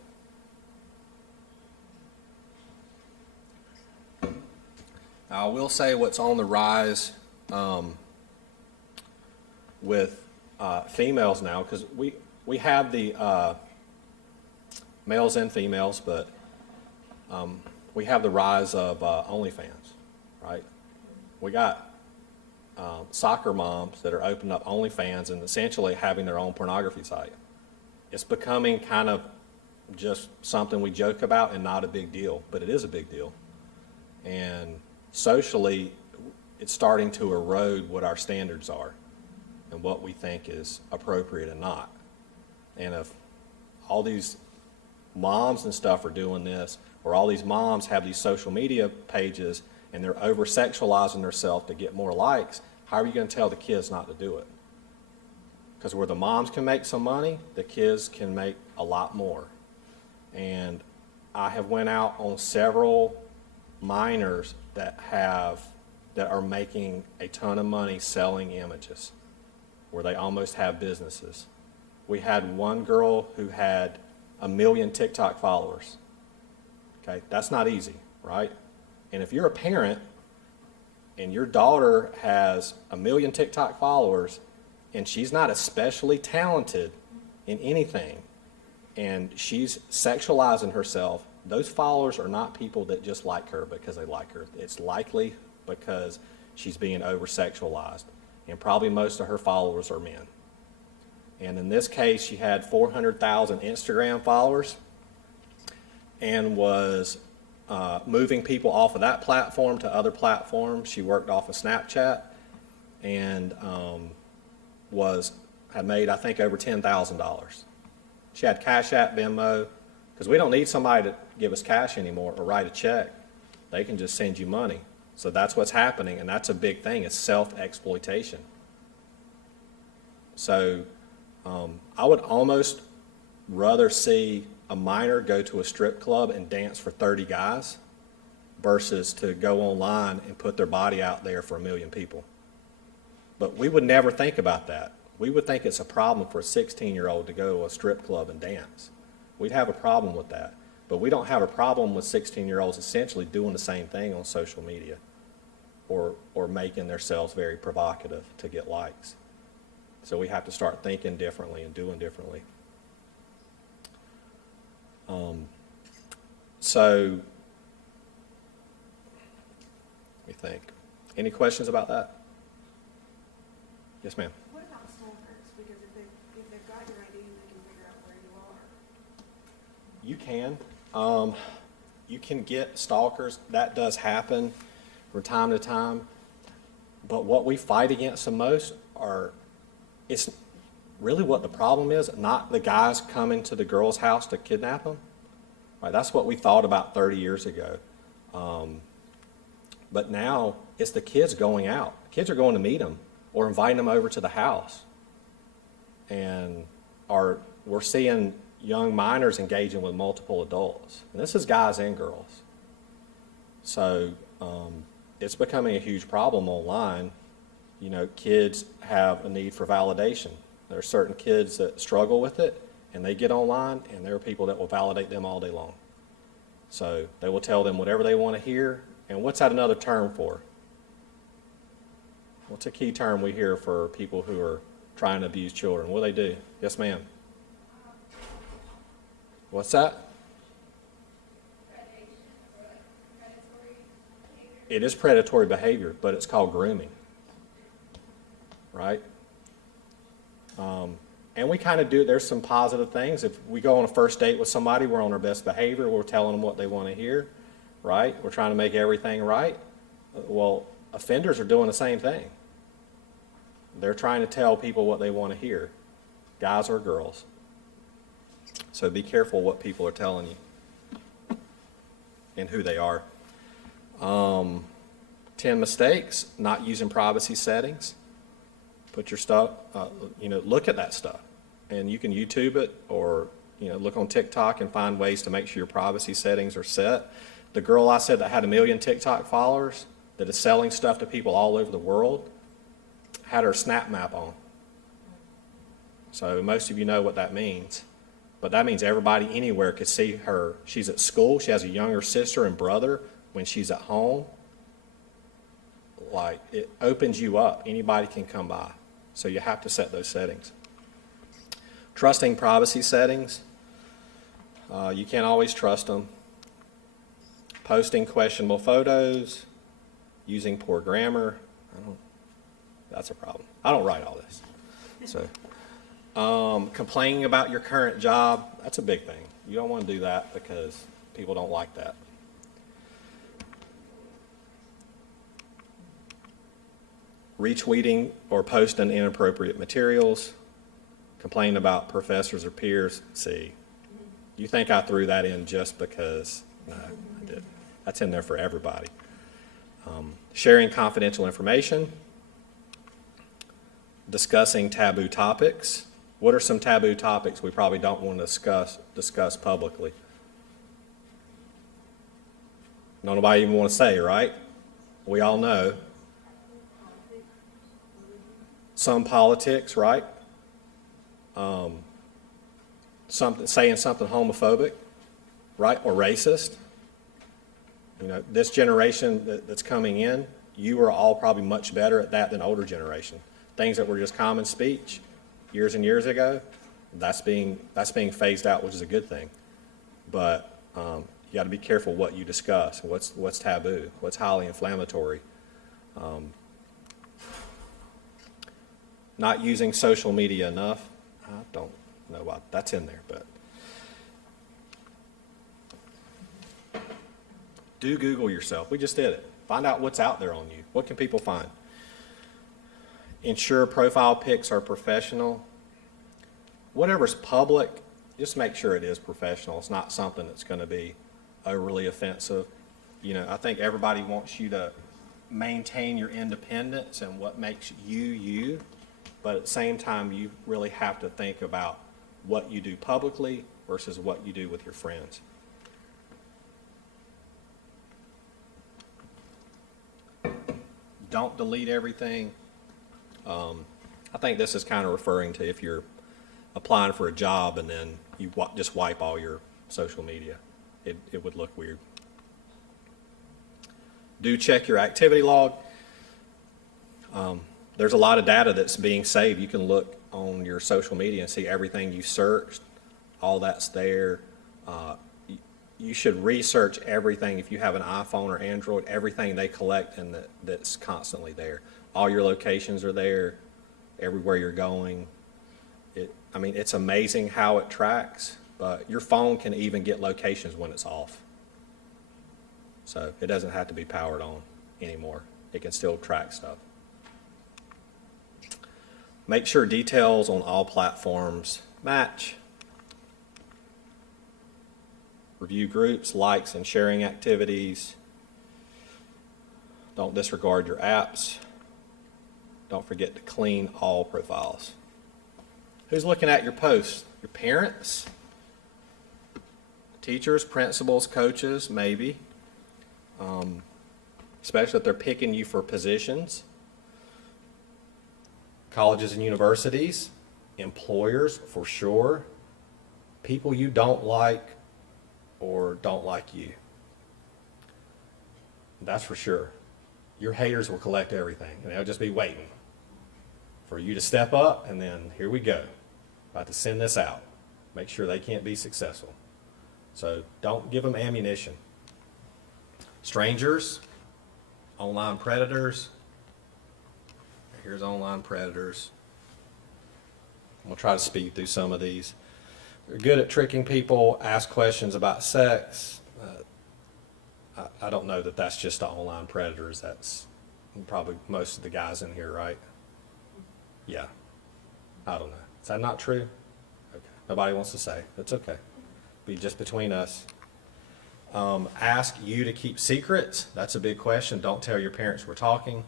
I will say what's on the rise with females now, because we have the males and females, but we have the rise of OnlyFans, right? We got soccer moms that are opening up OnlyFans and essentially having their own pornography site. It's becoming kind of just something we joke about and not a big deal, but it is a big deal. And socially, it's starting to erode what our standards are and what we think is appropriate and not. And if all these moms and stuff are doing this, or all these moms have these social media pages and they're over-sexualizing themselves to get more likes, how are you going to tell the kids not to do it? Because where the moms can make some money, the kids can make a lot more. And I have went out on several minors that are making a ton of money selling images, where they almost have businesses. We had one girl who had 1 million TikTok followers. Okay, that's not easy, right? And if you're a parent and your daughter has 1 million TikTok followers and she's not especially talented in anything and she's sexualizing herself, those followers are not people that just like her because they like her. It's likely because she's being over-sexualized. And probably most of her followers are men. And in this case, she had 400,000 Instagram followers and was moving people off of that platform to other platforms. She worked off of Snapchat and had made, I think, over $10,000. She had Cash App, Venmo, because we don't need somebody to give us cash anymore or write a check. They can just send you money. So that's what's happening, and that's a big thing. It's self-exploitation. So I would almost rather see a minor go to a strip club and dance for 30 guys versus to go online and put their body out there for 1 million people. But we would never think about that. We would think it's a problem for a 16-year-old to go to a strip club and dance. We'd have a problem with that. But we don't have a problem with 16-year-olds essentially doing the same thing on social media or making themselves very provocative to get likes. So we have to start thinking differently and doing differently. So, let me think. Any questions about that? Yes, ma'am. What about stalkers? Because if they've got your ID, they can figure out where you are. You can. You can get stalkers. That does happen from time to time. But what we fight against the most it's really what the problem is, not the guys coming to the girl's house to kidnap them. Right, that's what we thought about 30 years ago. But now it's the kids going out. Kids are going to meet them or inviting them over to the house. And we're seeing young minors engaging with multiple adults. And this is guys and girls. So it's becoming a huge problem online. You know, kids have a need for validation. There are certain kids that struggle with it, and they get online, and there are people that will validate them all day long. So they will tell them whatever they want to hear. And what's that another term for? What's a key term we hear for people who are trying to abuse children? What do they do? Yes, ma'am. What's that? It is predatory behavior, but it's called grooming. Right? And we kind of do, there's some positive things. If we go on a first date with somebody, we're on our best behavior, we're telling them what they want to hear, right? We're trying to make everything right. Well, offenders are doing the same thing. They're trying to tell people what they want to hear, guys or girls. So be careful what people are telling you and who they are. 10 mistakes, not using privacy settings. Put your stuff, look at that stuff. And you can YouTube it or, look on TikTok and find ways to make sure your privacy settings are set. The girl I said that had 1 million TikTok followers that is selling stuff to people all over the world had her Snap Map on. So most of you know what that means. But that means everybody anywhere could see her. She's at school. She has a younger sister and brother. When she's at home, like, it opens you up. Anybody can come by. So you have to set those settings. Trusting privacy settings. You can't always trust them. Posting questionable photos, using poor grammar. That's a problem. I don't write all this. So, complaining about your current job, that's a big thing. You don't want to do that because people don't like that. Retweeting or posting inappropriate materials, complaining about professors or peers. See, you think I threw that in just because? No, I didn't. That's in there for everybody. Sharing confidential information, discussing taboo topics. What are some taboo topics we probably don't want to discuss publicly? Nobody even want to say, right? We all know. Some politics, right? Saying something homophobic, right, or racist. You know, this generation that's coming in, you are all probably much better at that than older generation. Things that were just common speech years and years ago, that's being phased out, which is a good thing. But you got to be careful what you discuss, what's taboo, what's highly inflammatory. Not using social media enough. I don't know why that's in there, but do Google yourself. We just did it. Find out what's out there on you. What can people find? Ensure profile pics are professional. Whatever's public, just make sure it is professional. It's not something that's going to be overly offensive. You know, I think everybody wants you to maintain your independence and what makes you you. But at the same time, you really have to think about what you do publicly versus what you do with your friends. Don't delete everything. I think this is kind of referring to if you're applying for a job and then you just wipe all your social media. It would look weird. Do check your activity log. There's a lot of data that's being saved. You can look on your social media and see everything you searched, all that's there. You should research everything if you have an iPhone or Android, everything they collect and that's constantly there. All your locations are there, everywhere you're going. I mean, it's amazing how it tracks, but your phone can even get locations when it's off. So it doesn't have to be powered on anymore. It can still track stuff. Make sure details on all platforms match. Review groups, likes, and sharing activities. Don't disregard your apps. Don't forget to clean all profiles. Who's looking at your posts? Your parents? Teachers, principals, coaches, maybe. Especially if they're picking you for positions. Colleges and universities, employers for sure, people you don't like or don't like you. That's for sure. Your haters will collect everything and they'll just be waiting for you to step up, and then here we go. About to send this out. Make sure they can't be successful. So don't give them ammunition. Strangers, online predators. Here's online predators. I'm going to try to speed through some of these. They're good at tricking people, ask questions about sex. I don't know that that's just the online predators. That's probably most of the guys in here, right? Yeah. I don't know. Is that not true? Okay. Nobody wants to say. That's okay. Be just between us. Ask you to keep secrets. That's a big question. Don't tell your parents we're talking.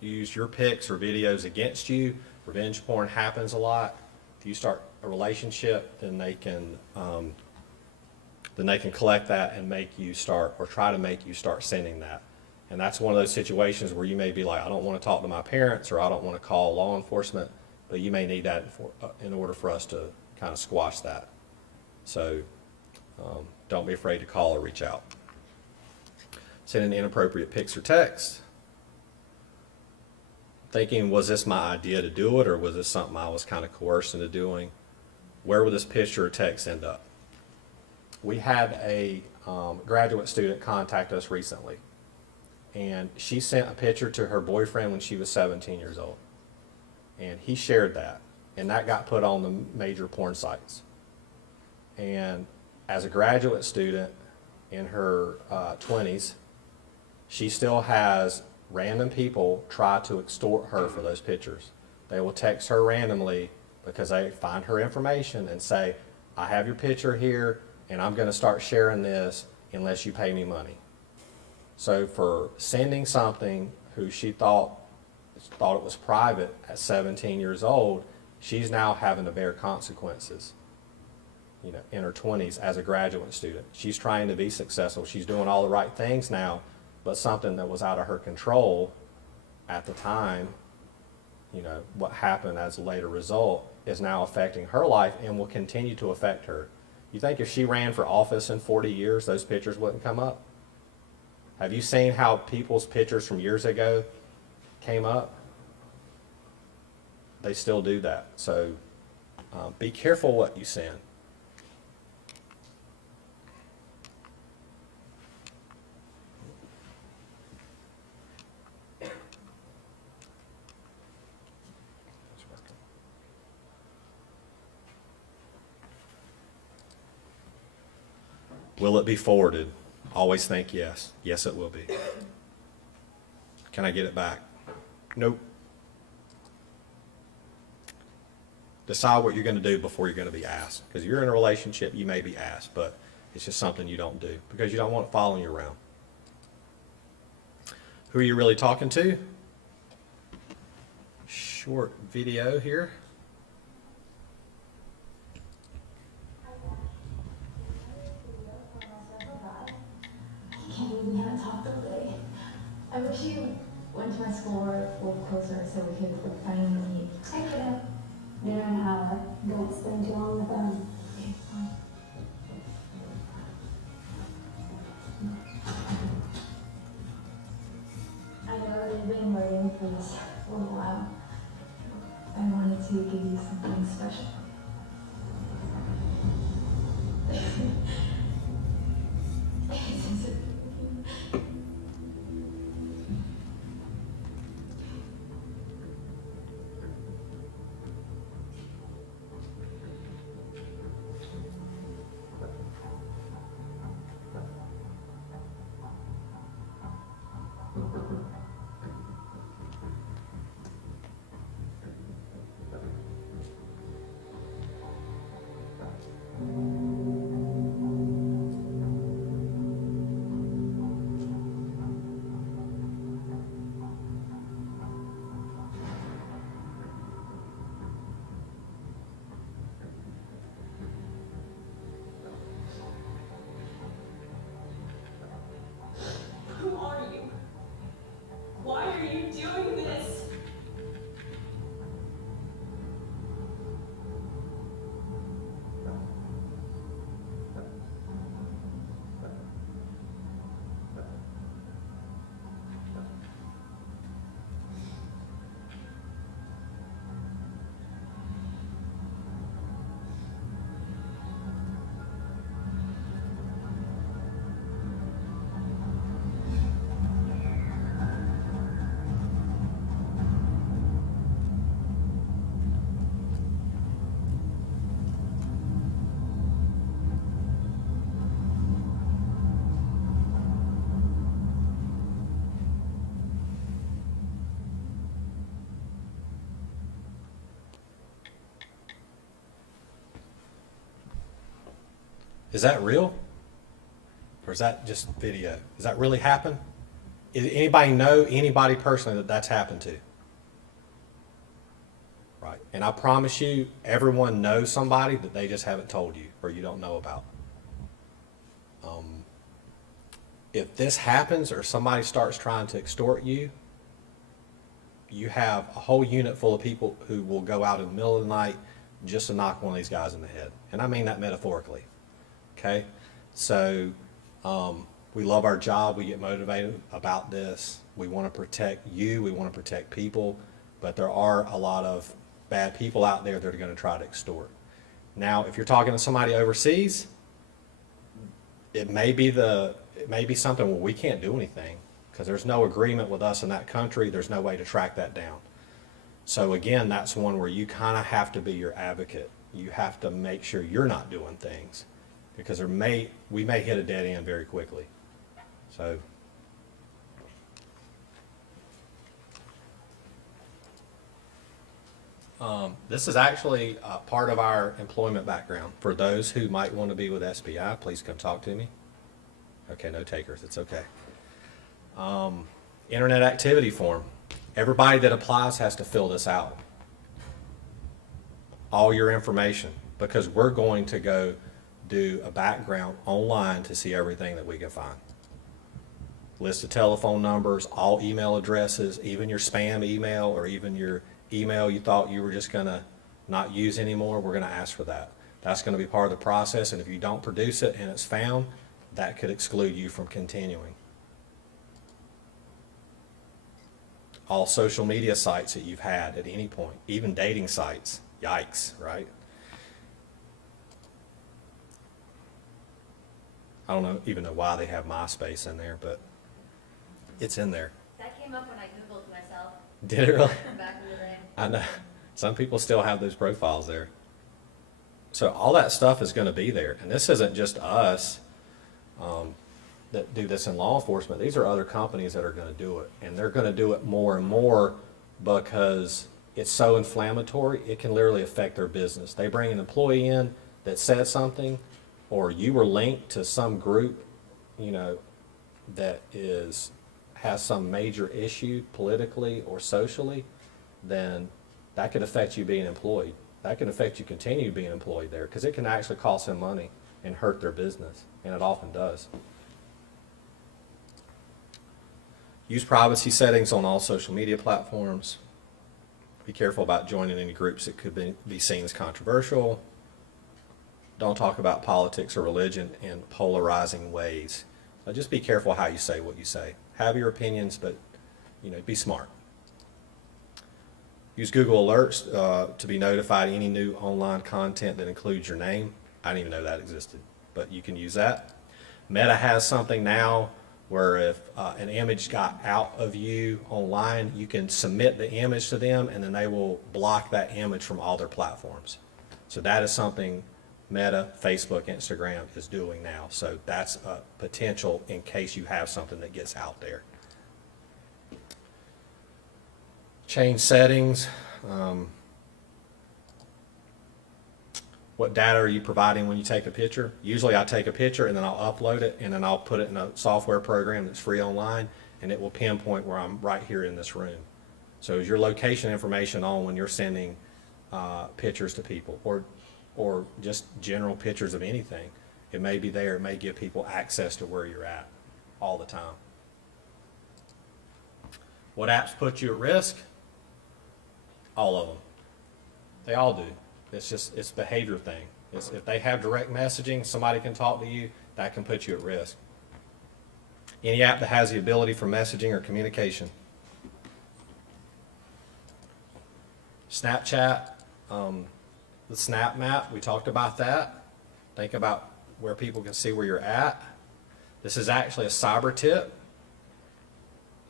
Use your pics or videos against you. Revenge porn happens a lot. If you start a relationship, then they can collect that and make you start, or try to make you start sending that. And that's one of those situations where you may be like, I don't want to talk to my parents, or I don't want to call law enforcement, but you may need that in order for us to kind of squash that. So don't be afraid to call or reach out. Sending inappropriate pics or text. Thinking, was this my idea to do it, or was this something I was kind of coerced into doing? Where will this picture or text end up? we had a graduate student contact us recently, and she sent a picture to her boyfriend when she was 17 years old, and he shared that, and that got put on the major porn sites. And as a graduate student in her 20s, she still has random people try to extort her for those pictures. They will text her randomly because they find her information and say, I have your picture here and I'm going to start sharing this unless you pay me money. So for sending something who she thought it was private at 17 years old, she's now having to bear consequences, you know, in her 20s as a graduate student. She's trying to be successful. She's doing all the right things now, but something that was out of her control at the time, you know, what happened as a later result is now affecting her life and will continue to affect her. You think if she ran for office in 40 years, those pictures wouldn't come up? Have you seen how people's pictures from years ago came up? They still do that. So be careful what you send. Will it be forwarded? Always think yes. Yes, it will be. Can I get it back? Nope. Decide what you're going to do before you're going to be asked. Because you're in a relationship, you may be asked, but it's just something you don't do because you don't want it following you around. Who are you really talking to? Short video here. Can't believe we haven't talked all day. I wish you went to my school or a little closer so we could finally meet. I could have. Dinner in an hour. Don't spend too long on the phone. Okay, fine. I know you've been waiting for this for a while. I wanted to give you something special. Who are you? Why are you doing this? Is that real? Or is that just video? Does that really happen? Does anybody know anybody personally that that's happened to? Right. And I promise you, everyone knows somebody that they just haven't told you or you don't know about. If this happens or somebody starts trying to extort you, you have a whole unit full of people who will go out in the middle of the night just to knock one of these guys in the head. And I mean that metaphorically. Okay? So we love our job. We get motivated about this. We want to protect you. We want to protect people. But there are a lot of bad people out there that are going to try to extort. Now, if you're talking to somebody overseas, it may be something where we can't do anything because there's no agreement with us in that country. There's no way to track that down. So again, that's one where you kind of have to be your advocate. You have to make sure you're not doing things because we may hit a dead end very quickly. So. This is actually part of our employment background. For those who might want to be with SBI, please come talk to me. Okay, no takers, it's okay. Internet activity form. Everybody that applies has to fill this out. All your information, because we're going to go do a background online to see everything that we can find. List of telephone numbers, all email addresses, even your spam email or even your email you thought you were just going to not use anymore, we're going to ask for that. That's going to be part of the process, and if you don't produce it and it's found, that could exclude you from continuing. All social media sites that you've had at any point, even dating sites. Yikes, right? I don't even know why they have MySpace in there, but it's in there. That came up when I Googled myself Did it really? back in the day. I know. Some people still have those profiles there. So all that stuff is going to be there. And this isn't just us that do this in law enforcement. These are other companies that are going to do it. And they're going to do it more and more because it's so inflammatory, it can literally affect their business. They bring an employee in that said something, or you were linked to some group, that has some major issue politically or socially, then that could affect you being employed. That can affect you continue being employed there because it can actually cost them money and hurt their business, and it often does. Use privacy settings on all social media platforms. Be careful about joining any groups that could be seen as controversial. Don't talk about politics or religion in polarizing ways. So just be careful how you say what you say. Have your opinions, but be smart. Use Google Alerts to be notified any new online content that includes your name. I didn't even know that existed, but you can use that. Meta has something now where if an image got out of you online, you can submit the image to them and then they will block that image from all their platforms. So that is something Meta, Facebook, Instagram is doing now. So that's a potential in case you have something that gets out there. Change settings. What data are you providing when you take a picture? Usually I take a picture and then I'll upload it and then I'll put it in a software program that's free online and it will pinpoint where I'm right here in this room. So is your location information on when you're sending pictures to people or just general pictures of anything? It may be there. It may give people access to where you're at all the time. What apps put you at risk? All of them. They all do. It's a behavior thing. If they have direct messaging, somebody can talk to you, that can put you at risk. Any app that has the ability for messaging or communication. Snapchat, the Snap Map, we talked about that. Think about where people can see where you're at. This is actually a cyber tip.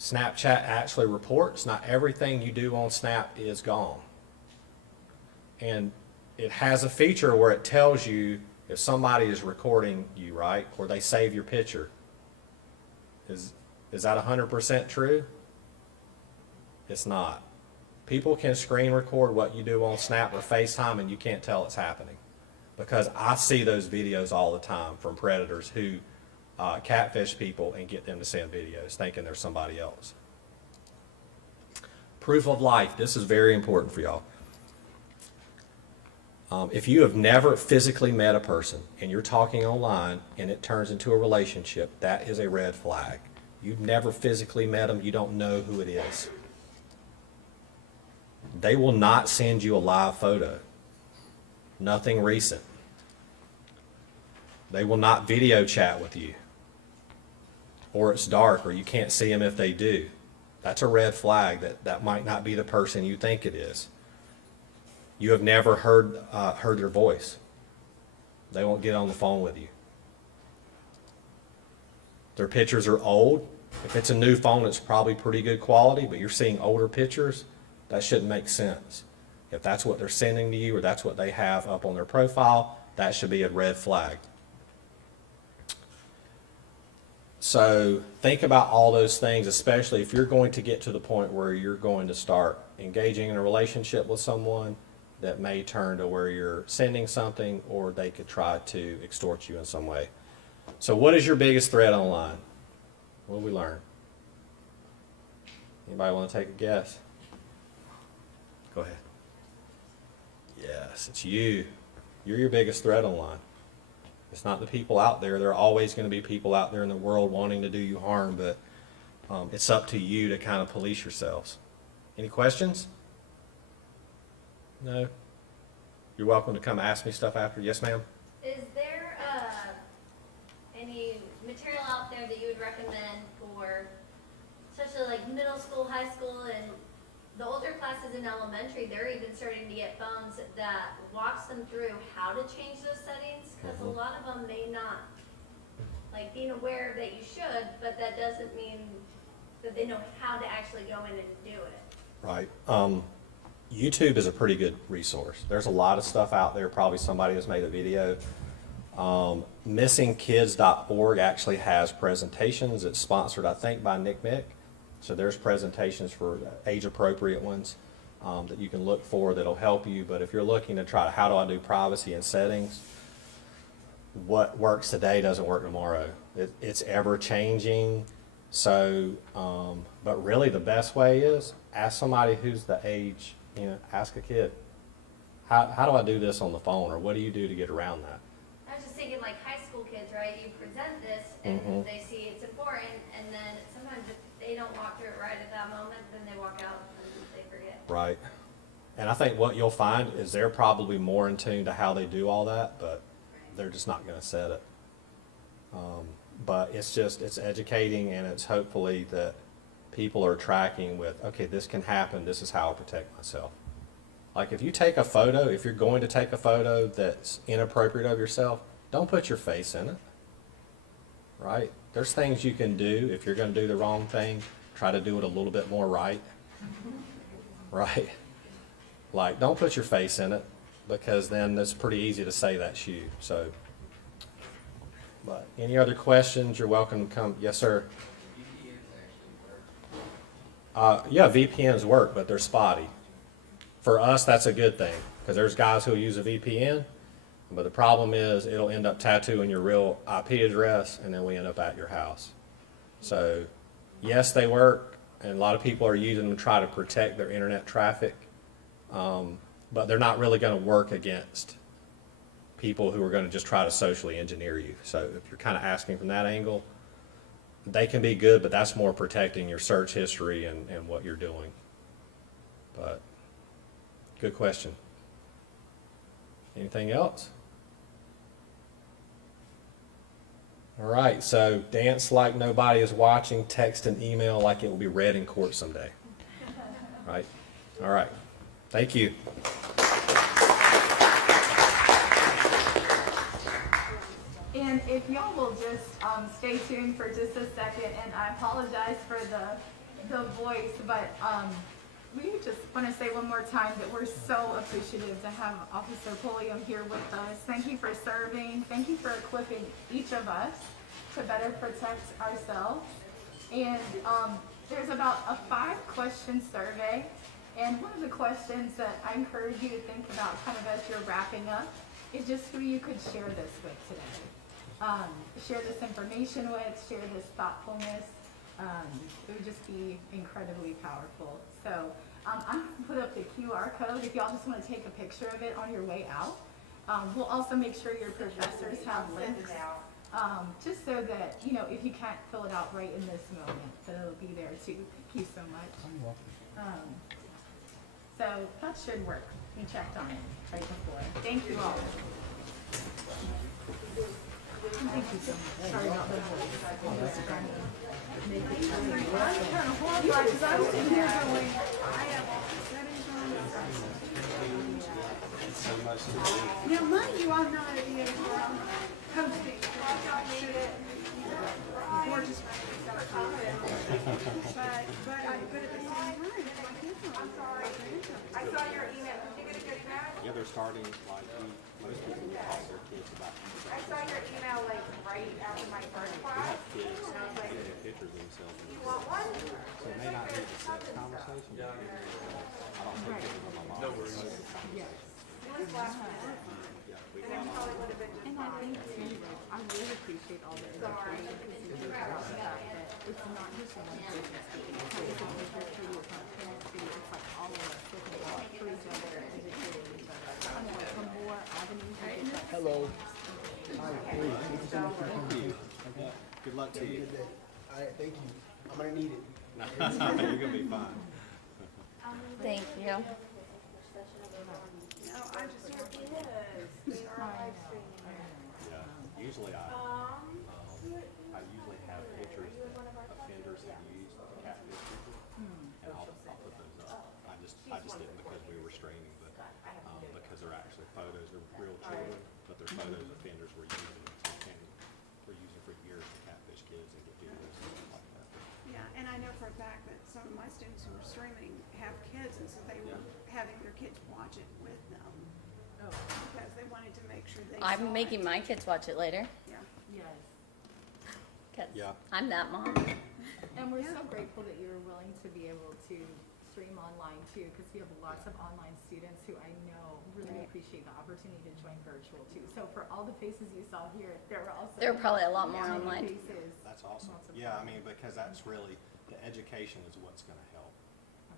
Snapchat actually reports not everything you do on Snap is gone. And it has a feature where it tells you if somebody is recording you, right? Or they save your picture. Is that 100% true? It's not. People can screen record what you do on Snap or FaceTime and you can't tell it's happening. Because I see those videos all the time from predators who catfish people and get them to send videos thinking they're somebody else. Proof of life. This is very important for y'all. If you have never physically met a person and you're talking online and it turns into a relationship, that is a red flag. You've never physically met them. You don't know who it is. They will not send you a live photo. Nothing recent. They will not video chat with you. Or it's dark or you can't see them if they do. That's a red flag that might not be the person you think it is. You have never heard their voice. They won't get on the phone with you. Their pictures are old. If it's a new phone, it's probably pretty good quality, but you're seeing older pictures, that shouldn't make sense. If that's what they're sending to you or that's what they have up on their profile, that should be a red flag. So think about all those things, especially if you're going to get to the point where you're going to start engaging in a relationship with someone that may turn to where you're sending something or they could try to extort you in some way. So what is your biggest threat online? What did we learn? Anybody want to take a guess? Go ahead. Yes, it's you. You're your biggest threat online. It's not the people out there. There are always going to be people out there in the world wanting to do you harm, but it's up to you to kind of police yourselves. Any questions? No? You're welcome to come ask me stuff after. Yes, ma'am? Is there any material out there that you would recommend for, especially like middle school, high school, and the older classes in elementary? They're even starting to get phones that walks them through how to change those settings, because a lot of them may not, like being aware that you should, but that doesn't mean that they know how to actually go in and do it. Right. YouTube is a pretty good resource. There's a lot of stuff out there. Probably somebody has made a video. Missingkids.org actually has presentations. It's sponsored, I think, by Nick Mick. So there's presentations for age-appropriate ones that you can look for that'll help you. But if you're looking to try, how do I do privacy and settings? What works today doesn't work tomorrow. It's ever-changing. So, but really the best way is ask somebody who's the age, ask a kid, how do I do this on the phone, or what do you do to get around that? I was just thinking like high school kids, right? You present this and they see it's important, and then sometimes if they don't walk through it right at that moment, then they walk out and they forget. Right. And I think what you'll find is they're probably more in tune to how they do all that, but they're just not going to set it. But it's educating, and it's hopefully that people are tracking with, okay, this can happen, this is how I protect myself. Like if you take a photo, if you're going to take a photo that's inappropriate of yourself, don't put your face in it, right? There's things you can do. If you're going to do the wrong thing, try to do it a little bit more right, right? Like don't put your face in it, because then it's pretty easy to say that's you. So, but any other questions, you're welcome to come. Yes, sir. Yeah, VPNs work, but they're spotty. For us, that's a good thing, because there's guys who use a VPN, but the problem is it'll end up tattooing your real IP address, and then we end up at your house. So, yes, they work, and a lot of people are using them to try to protect their internet traffic, but they're not really going to work against people who are going to just try to socially engineer you. So if you're kind of asking from that angle, they can be good, but that's more protecting your search history and what you're doing. But good question. Anything else? All right, so dance like nobody is watching, text and email like it will be read in court someday. Right? All right. Thank you. And if y'all will just stay tuned for just a second, and I apologize for the voice, but we just want to say one more time that we're so appreciative to have Officer Pulliam here with us. Thank you for serving. Thank you for equipping each of us to better protect ourselves. And there's about a 5-question survey. And one of the questions that I encourage you to think about kind of as you're wrapping up is just who you could share this with today. Share this information with, share this thoughtfulness. It would just be incredibly powerful. So I'm going to put up the QR code if y'all just want to take a picture of it on your way out. We'll also make sure your professors have links, just so that, if you can't fill it out right in this moment, that it'll be there too. Thank you so much. So that should work. We checked on it right before. Thank you all. Thank you so much. Sorry about the voice. I'm just trying to make it I'm kind of horrified because I was sitting here going, I have all the settings on. Now, mind you, I'm not at the age where I'm posting. we're just ready to start talking. But at the same time, my kids are on. I'm sorry. I saw your email. Did you get a good email? Yeah, they're starting, like, most people talk to their kids about. I saw your email like right after my first class. Kids And I was like, taking pictures of themselves. you want one? So it may not be the sex conversation, but I don't think it was my mom. No worries. It was last minute. Yeah, we And it got probably would have been just And I fine. think too, like, I really appreciate all the information because you do about the fact that it's not just one business fee. It's not just a business fee, it's not a parents fee, it's like all of us looking out for each other, educating each other. Kind of like the more avenues we get that. Hello. Thank you. Good luck to you. All right, thank you. I'm gonna need it. You're gonna be fine. Thank you. No, I'm just here. They are live streaming. Yeah, usually I usually have pictures that offenders have used to catfish people, and I'll put those up. I just didn't because we were streaming, but, because they're actually photos of real children, but they're photos offenders were using and were using for years to catfish kids and get videos and stuff like that. Yeah, and I know for a fact that some of my students who were streaming have kids, and so they were having their kids watch it with them. Because they wanted to make sure they saw I'm making it. my kids watch it later, Yeah. Yes. cause Yeah. I'm that mom. And we're so grateful that you're willing to be able to stream online too, because we have lots of online students who I know really appreciate the opportunity to join virtual too. So for all the faces you saw here, there were also. There are probably a lot more many online. faces. That's awesome. Lots of Yeah, I fun. mean, because that's really, the education is what's gonna help.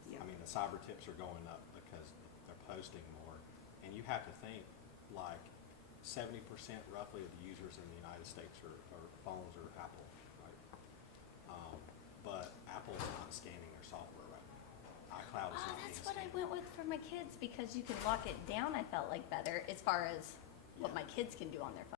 Yeah. I mean, the cyber tips are going up because they're posting more. And you have to think, like, 70% roughly of the users in the United States are phones are Apple, right? But Apple's not scanning their software right now. iCloud is Oh, not being that's what I scanned. went with for my kids because you can lock it down. I felt like better as far as what Yeah. my kids can do on their phone.